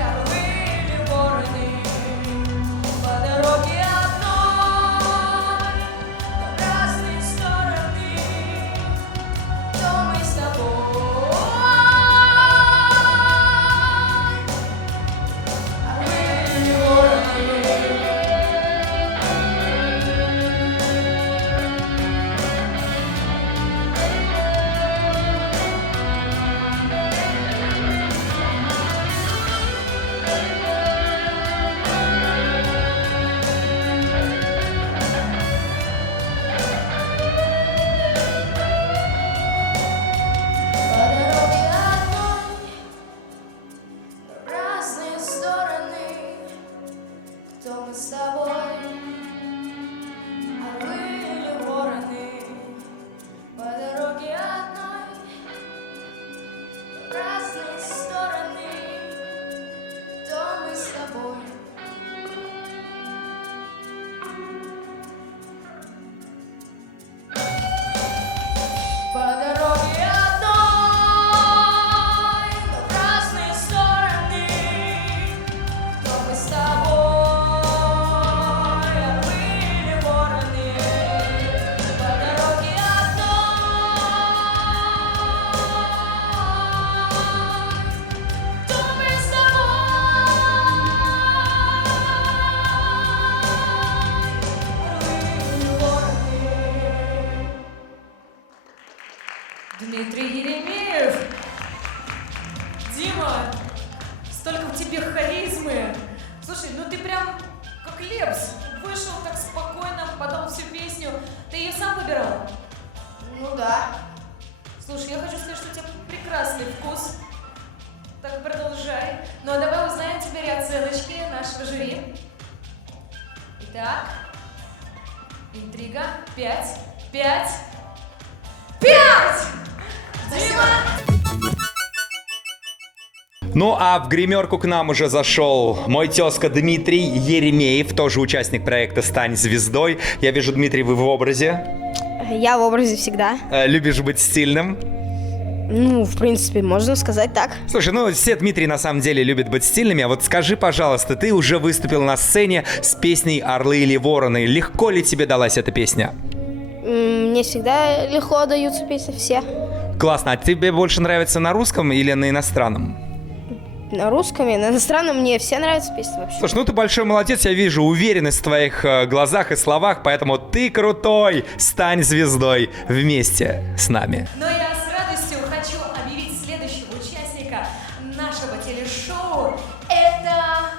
орлы или вороны. По дороге одной, в разные стороны, кто мы с тобой, орлы или вороны. По дороге одной, в разные стороны, кто мы с тобой, орлы или вороны. По дороге одной, в разные стороны, кто мы с тобой. По дороге одной, в разные стороны, кто мы с тобой, прям как Лепс. Вышел так спокойно, подал всю песню. Ты ее сам выбирал? Ну да. Слушай, я хочу сказать, что у тебя прекрасный вкус. Так продолжай. Ну а давай узнаем теперь оценочки нашего жюри. Итак, интрига. 5. 5. 5! Дима! Ну а в гримерку к нам уже зашел мой тезка Дмитрий Еремеев, тоже участник проекта «Стань звездой». Я вижу, Дмитрий, вы в образе. Я в образе всегда. Любишь быть стильным? Ну, в принципе, можно сказать так. Слушай, ну все Дмитрий на самом деле любят быть стильными, а вот скажи, пожалуйста, ты уже выступил на сцене с песней «Орлы или вороны». Легко ли тебе далась эта песня? Мне всегда легко даются песни все. Классно. А тебе больше нравится на русском или на иностранном? На русском и на иностранном мне все нравятся песни вообще. Слушай, ну ты большой молодец, я вижу уверенность в твоих глазах и словах, поэтому ты крутой, стань звездой вместе с нами. Но я с радостью хочу объявить следующего участника нашего телешоу. Это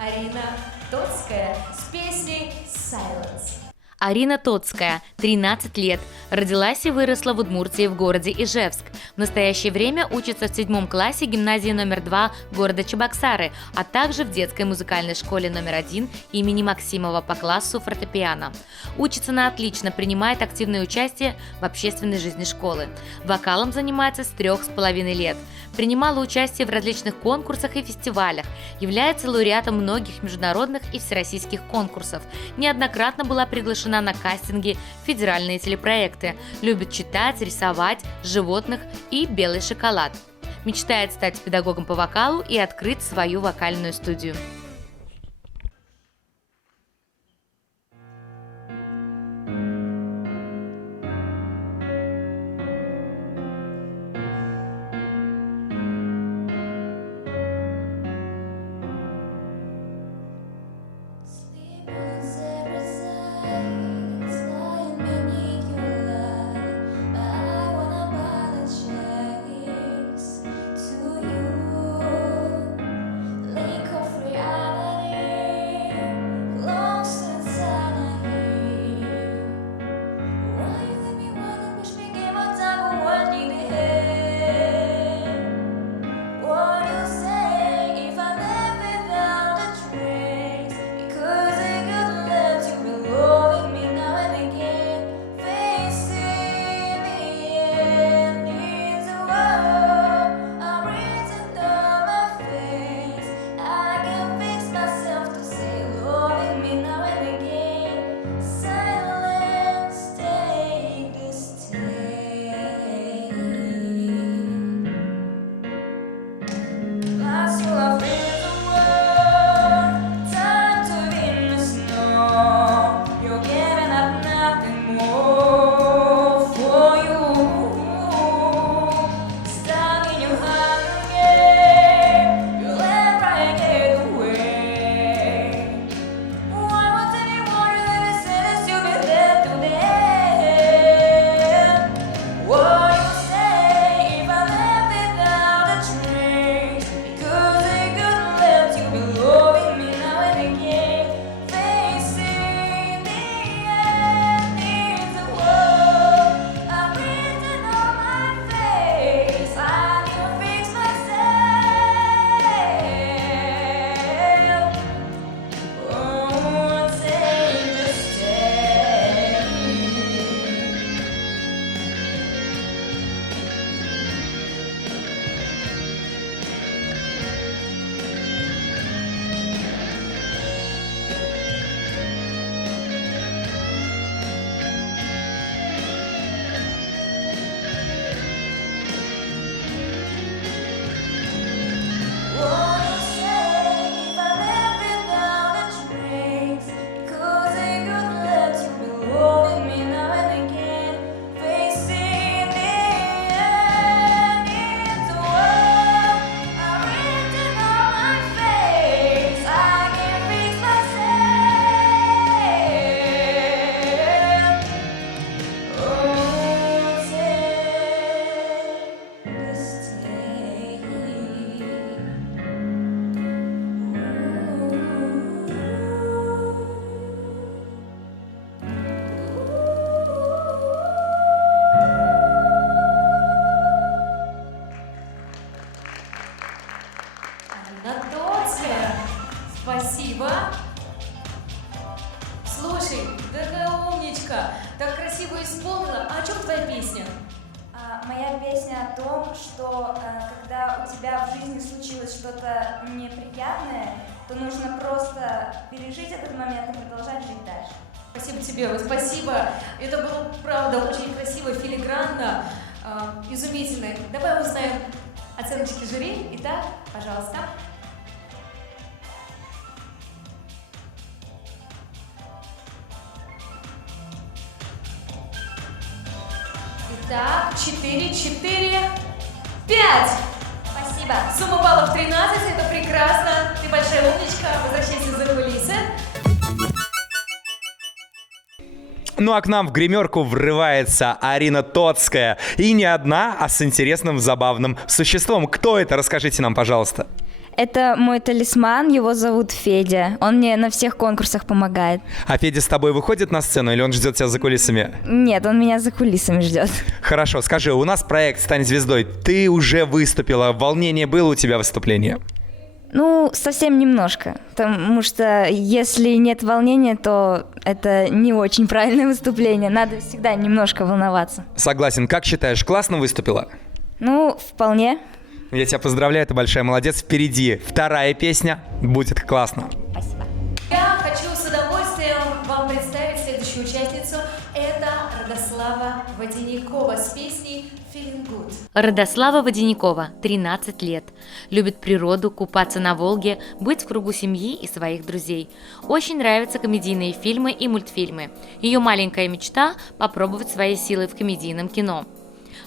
Арина Тоцкая с песней «Silence». Арина Тоцкая, 13 лет, родилась и выросла в Удмуртии в городе Ижевск. В настоящее время учится в 7 классе гимназии номер 2 города Чебоксары, а также в детской музыкальной школе номер 1 имени Максимова по классу фортепиано. Учится на отлично, принимает активное участие в общественной жизни школы. Вокалом занимается с 3,5 лет. Принимала участие в различных конкурсах и фестивалях, является лауреатом многих международных и всероссийских конкурсов, неоднократно была приглашена на кастинги в федеральные телепроекты, любит читать, рисовать, животных и белый шоколад. Мечтает стать педагогом по вокалу и открыть свою вокальную студию. Lake of reality. Слушай, такая умничка, так красиво исполнила. А о чем твоя песня? Моя песня о том, что когда у тебя в жизни случилось что-то неприятное, то нужно просто пережить этот момент и продолжать жить дальше. Спасибо тебе, вот спасибо. Это было, правда, очень красиво, филигранно, изумительно. Давай узнаем оценочки жюри. Итак, пожалуйста. Итак, 4, 4, 5. Спасибо. Сумма баллов 13, это прекрасно. Ты большая умничка, возвращайся за кулисы. Ну а к нам в гримерку врывается Арина Тоцкая. И не одна, а с интересным, забавным существом. Кто это? Расскажите нам, пожалуйста. Это мой талисман, его зовут Федя. Он мне на всех конкурсах помогает. А Федя с тобой выходит на сцену или он ждет тебя за кулисами? Нет, он меня за кулисами ждет. Хорошо, скажи, у нас проект «Стань звездой». Ты уже выступила, волнение было у тебя выступление? Ну, совсем немножко, потому что если нет волнения, то это не очень правильное выступление. Надо всегда немножко волноваться. Согласен. Как считаешь, классно выступила? Ну, вполне. Я тебя поздравляю, ты большая молодец. Впереди вторая песня. Будет классно. Спасибо. Я хочу с удовольствием вам представить следующую участницу. Это Радослава Водяникова с песней «Feeling Good». Радослава Водяникова, 13 лет. Любит природу, купаться на Волге, быть в кругу семьи и своих друзей. Очень нравятся комедийные фильмы и мультфильмы. Ее маленькая мечта – попробовать свои силы в комедийном кино.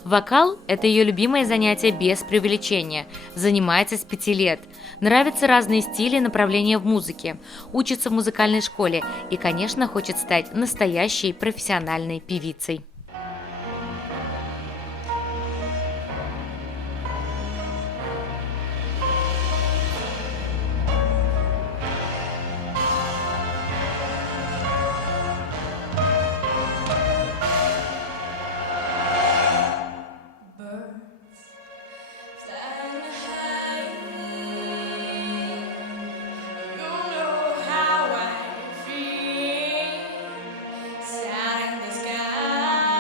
Вокал – это ее любимое занятие без преувеличения. Занимается с 5 лет. Нравятся разные стили и направления в музыке. Учится в музыкальной школе и, конечно, хочет стать настоящей профессиональной певицей. How I feel, sad in the sky.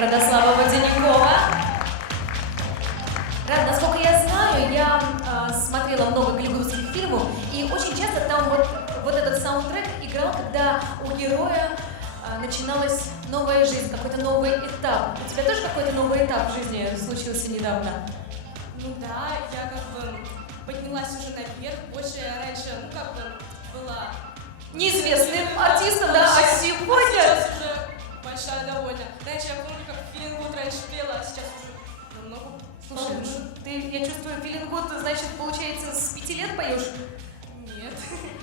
Радослава Водяникова. Рад, насколько я знаю, я смотрела много голливудских фильмов, и очень часто там вот этот саундтрек играл, когда у героя начиналась новая жизнь, какой-то новый этап. У тебя тоже какой-то новый этап в жизни случился недавно? Ну да, я как бы поднялась уже наверх, больше раньше, была неизвестным артистом, да, а сегодня... сейчас уже большая довольно. Раньше я помню, как Филингуд раньше пела, а сейчас уже намного Слушай, получше. я чувствую, Филингуд, значит, получается, с 5 лет поешь? Нет.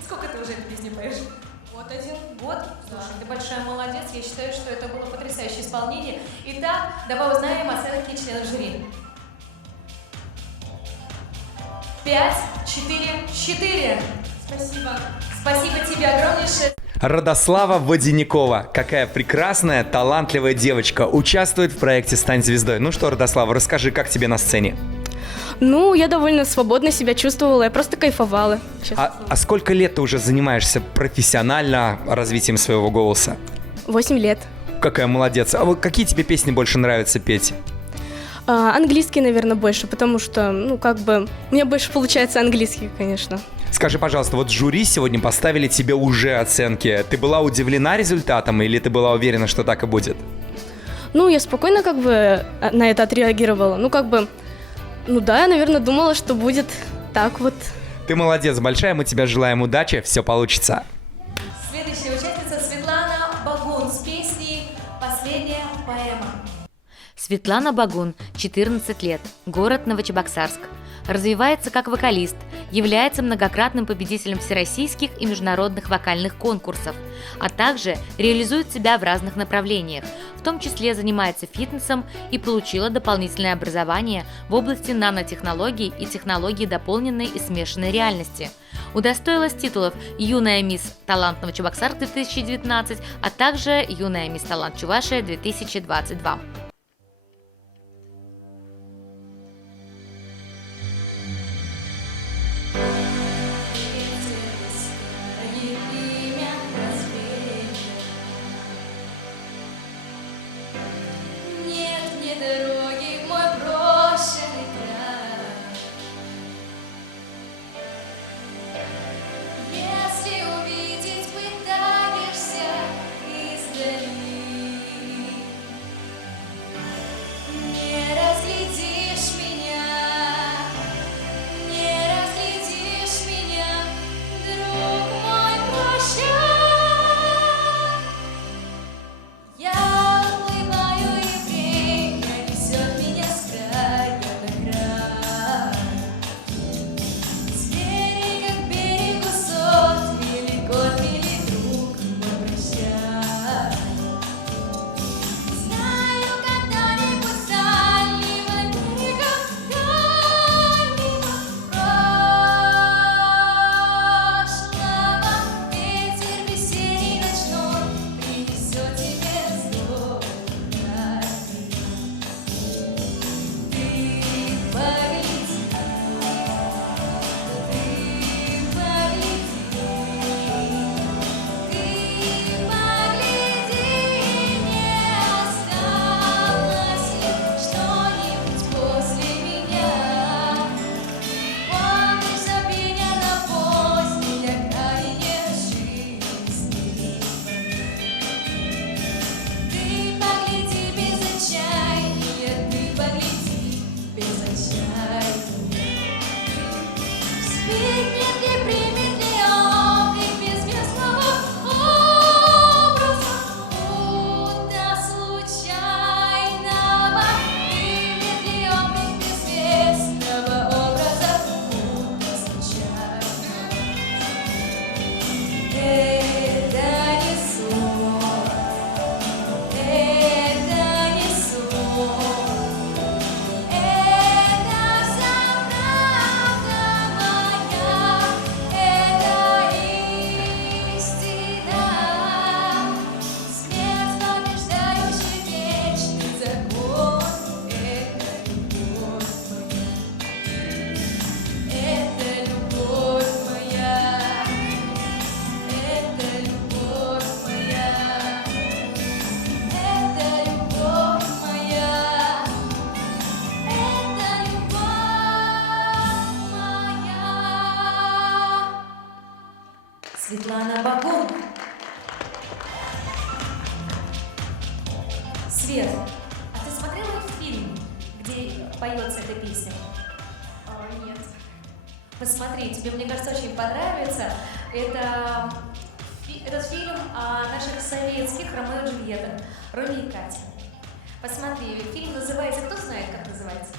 Сколько ты уже этой песни поешь? Вот 1 год. Слушай, ты большая молодец. Я считаю, что это было потрясающее исполнение. Итак, давай узнаем оценки членов жюри. 5, 4, 4. Спасибо. Спасибо тебе огромнейшее. Радослава Водяникова. Какая прекрасная, талантливая девочка. Участвует в проекте «Стань звездой». Ну что, Радослава, расскажи, как тебе на сцене? Ну, я довольно свободно себя чувствовала, я просто кайфовала. А сколько лет ты уже занимаешься профессионально развитием своего голоса? 8 лет. Какая молодец. А вот какие тебе песни больше нравится петь? Английский, наверное, больше, потому что, мне больше получается английский, конечно. Скажи, пожалуйста, вот жюри сегодня поставили тебе уже оценки. Ты была удивлена результатом или ты была уверена, что так и будет? Ну, я спокойно на это отреагировала. Да, я, наверное, думала, что будет так вот. Ты молодец, большая, мы тебе желаем удачи, все получится. Следующая участница Светлана Багун с песней «Последняя поэма». Светлана Багун, 14 лет, город Новочебоксарск. Развивается как вокалист, является многократным победителем всероссийских и международных вокальных конкурсов, а также реализует себя в разных направлениях, в том числе занимается фитнесом и получила дополнительное образование в области нанотехнологий и технологий дополненной и смешанной реальности. Удостоилась титулов «Юная мисс Талант Новочебоксарск 2019», а также «Юная мисс Талант Чувашия 2022». Светлана Богун. Свет, а ты смотрела фильм, где поется эта песня? Нет. Посмотри, тебе, мне кажется, очень понравится. Этот фильм о наших советских Ромео и Джульетта, Роме и Кате. Посмотри, фильм называется, кто знает, как называется?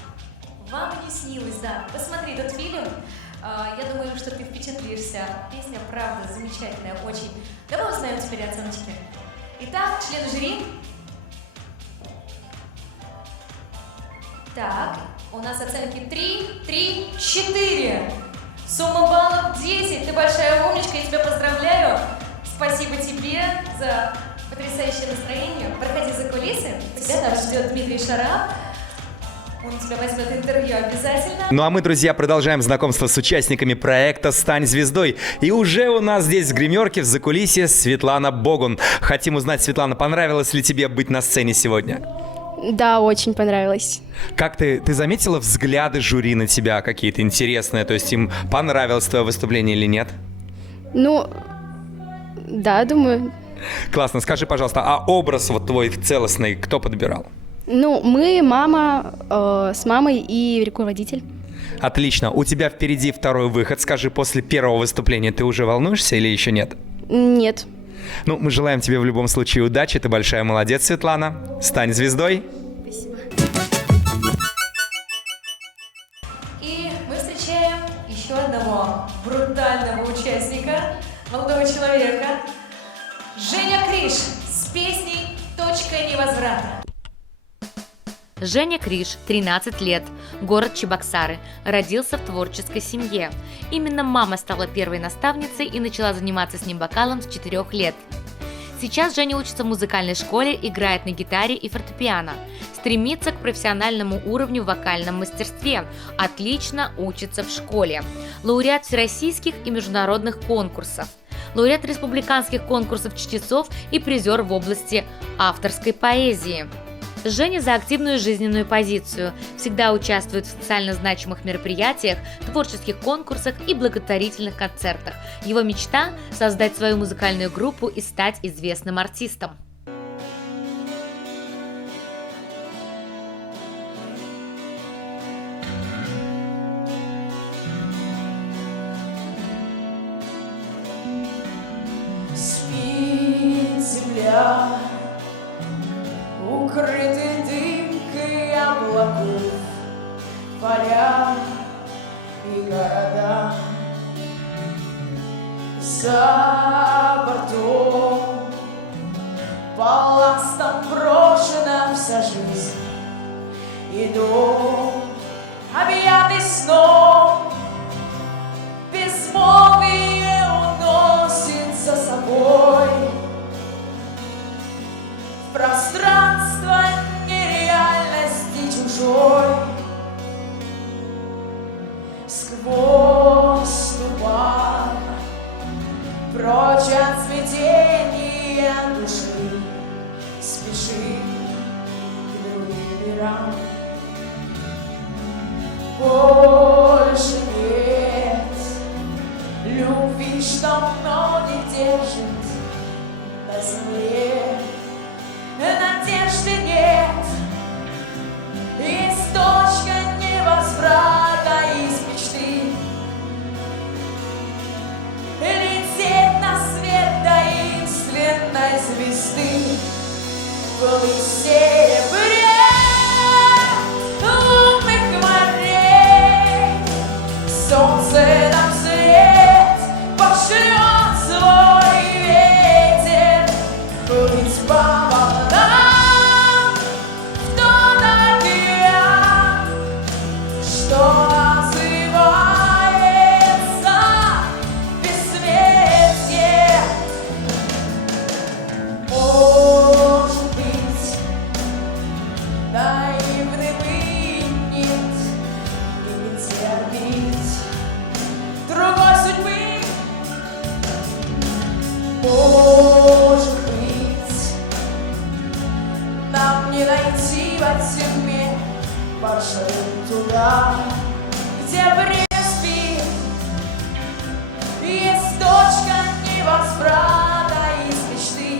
«Вам не снилось», да. Посмотри этот фильм, я думаю, что ты впечатлишься. Песня, правда, замечательная, очень. Давай узнаем теперь оценочки. Итак, члены жюри. Так, у нас оценки 3, 3, 4. Сумма баллов 10. Ты большая умничка, я тебя поздравляю. Спасибо тебе за потрясающее настроение. Проходи за кулисы. Тебя там ждет Дмитрий Шарап. Он у тебя возьмет интервью обязательно. Ну а мы, друзья, продолжаем знакомство с участниками проекта «Стань звездой». И уже у нас здесь в гримерке, в закулисье, Светлана Богун. Хотим узнать, Светлана, понравилось ли тебе быть на сцене сегодня? Да, очень понравилось. Как ты заметила взгляды жюри на тебя какие-то интересные? То есть им понравилось твое выступление или нет? Ну, да, думаю. Классно. Скажи, пожалуйста, а образ вот твой целостный кто подбирал? Ну, мы, мама, с мамой и руководитель. Отлично. У тебя впереди второй выход. Скажи, после первого выступления ты уже волнуешься или еще нет? Нет. Ну, мы желаем тебе в любом случае удачи. Ты большая молодец, Светлана. Стань звездой. Спасибо. И мы встречаем еще одного брутального участника, молодого человека. Женя Криш с песней «Точка невозврата». Женя Криш, 13 лет, город Чебоксары, родился в творческой семье. Именно мама стала первой наставницей и начала заниматься с ним вокалом с 4 лет. Сейчас Женя учится в музыкальной школе, играет на гитаре и фортепиано, стремится к профессиональному уровню в вокальном мастерстве, отлично учится в школе, лауреат всероссийских и международных конкурсов, лауреат республиканских конкурсов чтецов и призер в области авторской поэзии. Женя за активную жизненную позицию, всегда участвует в социально значимых мероприятиях, творческих конкурсах и благотворительных концертах. Его мечта – создать свою музыкальную группу и стать известным артистом. Спит земля, укрыты дымкой облаков, поля и города. За бортом балластом брошена вся жизнь, и дом, объятый сном, безмолвие уносит за собой в пространство нереальности чужой. Сквозь туман, прочь от цветения души, спеши к другим мирам. Больше нет любви, что многих держит на земле. Надежды нет, есть точка невозврата из мечты. Лететь на свет таинственной звезды, плыть в серебре лунных морей. Солнце нам свет пошлет свой ветер, плыть по волнам в тот океан, что называется бессмертие. Может быть, наивным и нет, и не терпеть другой судьбы. Может быть, нам не найти во тьме маршрут туда, где время спит. Есть точка невозврата из мечты.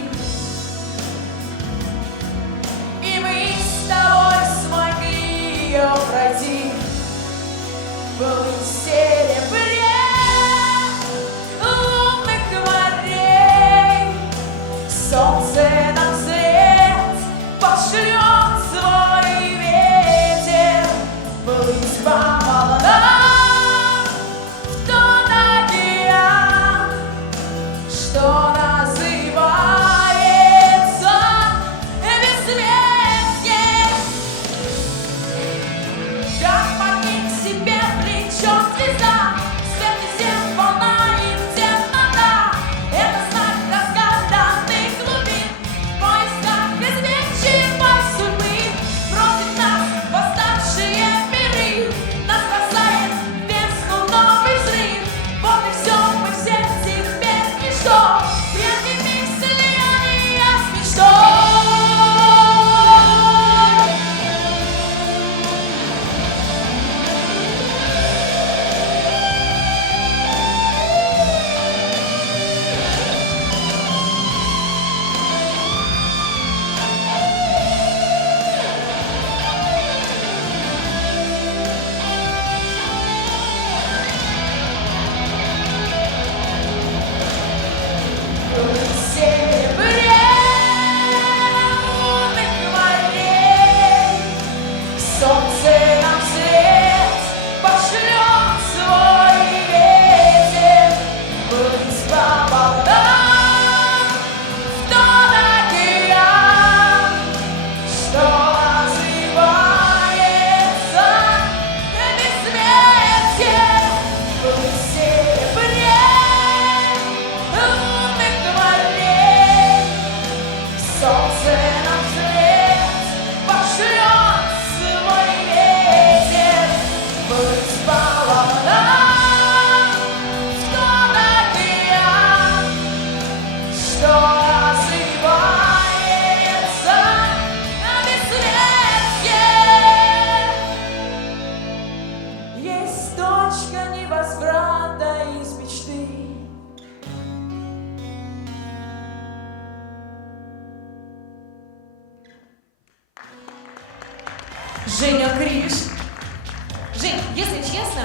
И мы с тобой смогли ее пройти. Был серебре лунных морей. Солнце нам свет пошлет свой ветер. Плыть по волнам в тот океан, что называется бессмертие. Как магнит к себе влечет звезда, свет везде, волна и темнота. Это знак разгаданных глубин, в поисках излечимой судьбы. Против нас восставшие миры, нас бросает в бездну новый взрыв. Вот и все, мы все теперь ничто, прежними слияния с мечтой. Серебре лунных морей. Солнце нам свет пошлет свой ветер. Плыть по волнам в тот океан, что называется бессмертие. Плыть в серебре лунных морей. Солнце нам свет пошлет свой ветер. Плыть по волнам в тот океан, что называется бессмертие. Есть точка невозврата из мечты. Женя Криш. Жень, если честно,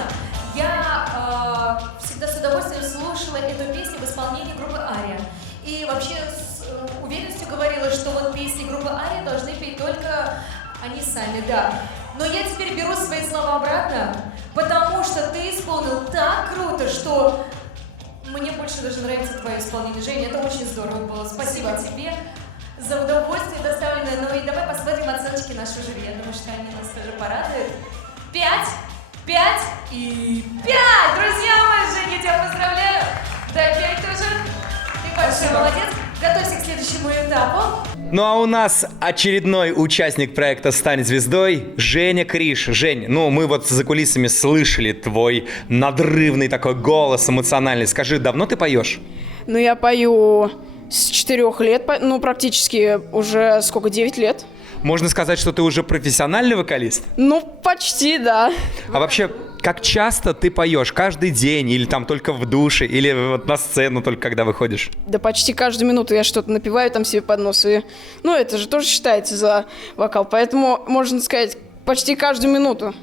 я всегда с удовольствием слушала эту песню в исполнении группы Ария. И вообще с уверенностью говорила, что вот песни группы Ария должны петь только они сами, да. Но я теперь беру свои слова обратно, потому что ты исполнил так круто, что мне больше даже нравится твое исполнение. Женя, это очень здорово было. Спасибо тебе за удовольствие доставленное. Ну и давай посмотрим оценочки нашего жюри. Я думаю, что они нас тоже порадуют. 5, 5 и 5! Друзья мои, Женя, я тебя поздравляю. Да, 5 тоже. Ты большой молодец. Готовься к следующему этапу. Ну а у нас очередной участник проекта «Стань звездой» Женя Криш. Жень, ну мы вот за кулисами слышали твой надрывный такой голос эмоциональный. Скажи, давно ты поешь? Ну я пою с 4 лет, ну практически уже сколько, 9 лет. Можно сказать, что ты уже профессиональный вокалист? Ну, почти, да. А вообще, как часто ты поешь? Каждый день? Или там только в душе? Или вот на сцену только когда выходишь? Да почти каждую минуту я что-то напеваю там себе под нос. И, ну, это же тоже считается за вокал. Поэтому, можно сказать, почти каждую минуту.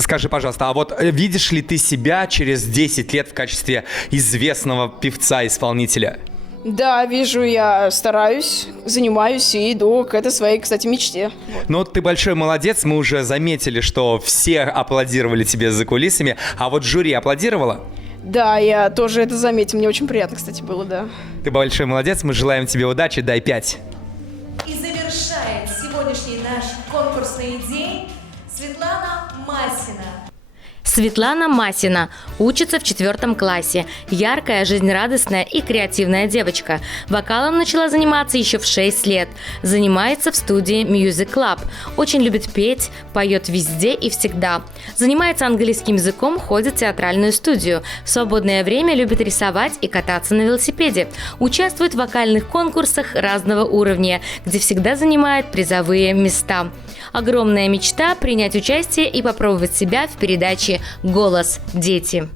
Скажи, пожалуйста, а вот видишь ли ты себя через 10 лет в качестве известного певца-исполнителя? Да, вижу, я стараюсь, занимаюсь и иду к этой своей, кстати, мечте. Ну, ты большой молодец, мы уже заметили, что все аплодировали тебе за кулисами, а вот жюри аплодировало? Да, я тоже это заметил, мне очень приятно, кстати, было, да. Ты большой молодец, мы желаем тебе удачи, дай 5. И завершает сегодняшний наш конкурсный день Светлана Масина. Светлана Масина учится в 4 классе. Яркая, жизнерадостная и креативная девочка. Вокалом начала заниматься еще в 6 лет. Занимается в студии Music Club. Очень любит петь, поет везде и всегда. Занимается английским языком, ходит в театральную студию. В свободное время любит рисовать и кататься на велосипеде. Участвует в вокальных конкурсах разного уровня, где всегда занимает призовые места. Огромная мечта – принять участие и попробовать себя в передаче «Голос. Дети».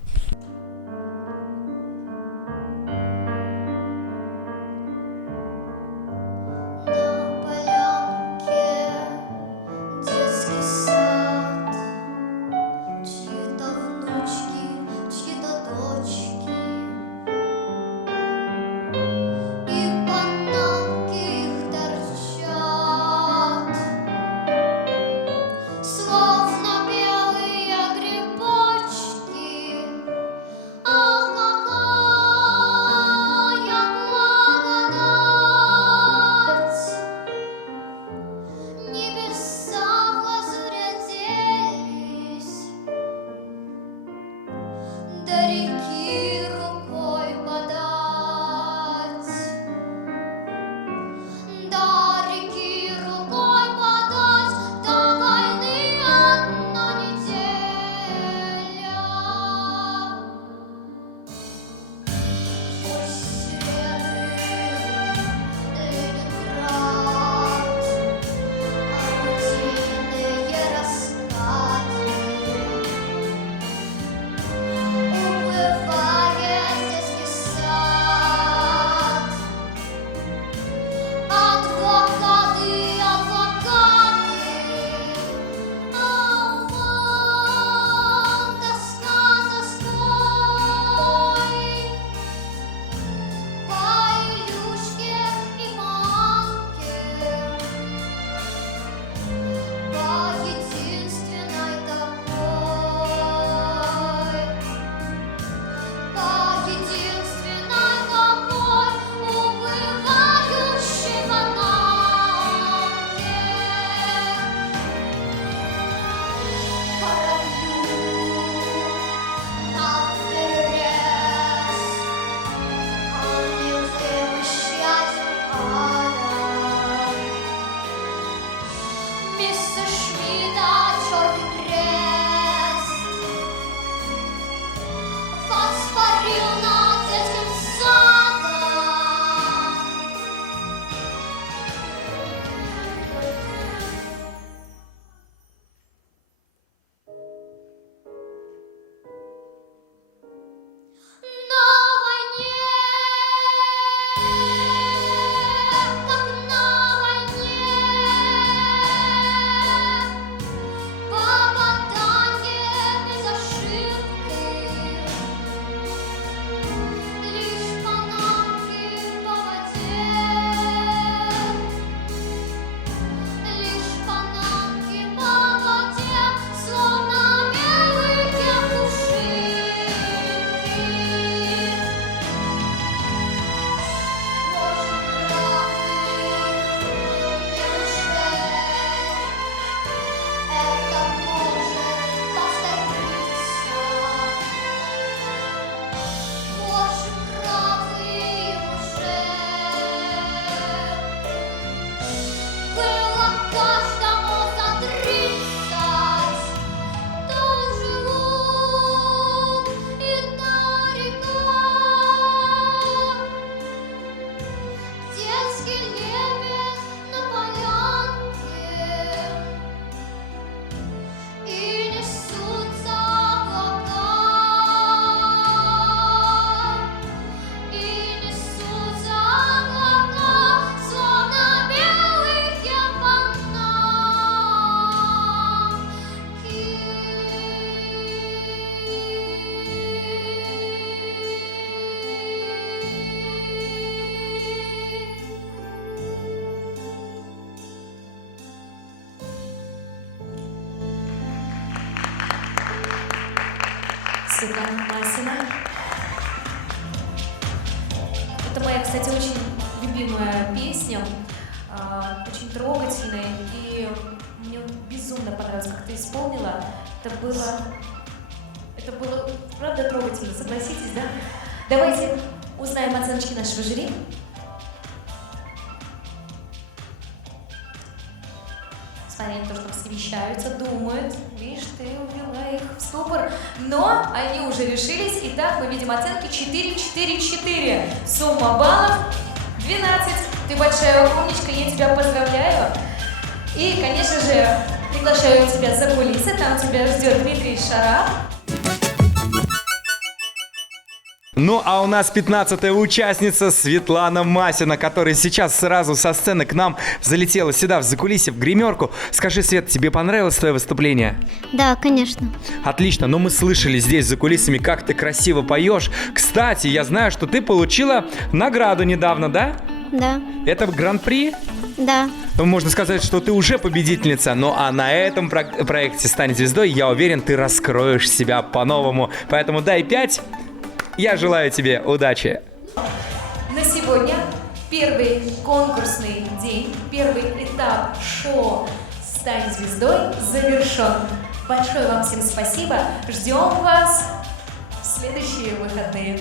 Светлана Масина. Это моя, кстати, очень любимая песня, очень трогательная, и мне безумно понравилось, как ты исполнила. Это было правда трогательно, согласитесь, да? Давайте узнаем оценочки нашего жюри. Смотри, они тоже там совещаются, думают. Видишь, ты увела их в ступор. Но они уже решились. Итак, мы видим оценки 4-4-4. Сумма баллов 12. Ты большая умничка, я тебя поздравляю. И, конечно же, приглашаю тебя за кулисы. Там тебя ждет Дмитрий Шарап. Ну, а у нас 15-я участница Светлана Масина, которая сейчас сразу со сцены к нам залетела сюда, в закулисье, в гримерку. Скажи, Свет, тебе понравилось твое выступление? Да, конечно. Отлично, но мы слышали здесь за кулисами, как ты красиво поешь. Кстати, я знаю, что ты получила награду недавно, да? Да. Это гран-при? Да. Ну, можно сказать, что ты уже победительница, ну а на этом проекте «Стань звездой», я уверен, ты раскроешь себя по-новому. Поэтому дай 5. Я желаю тебе удачи. На сегодня первый конкурсный день, первый этап шоу «Стань звездой» завершен. Большое вам всем спасибо. Ждем вас в следующие выходные.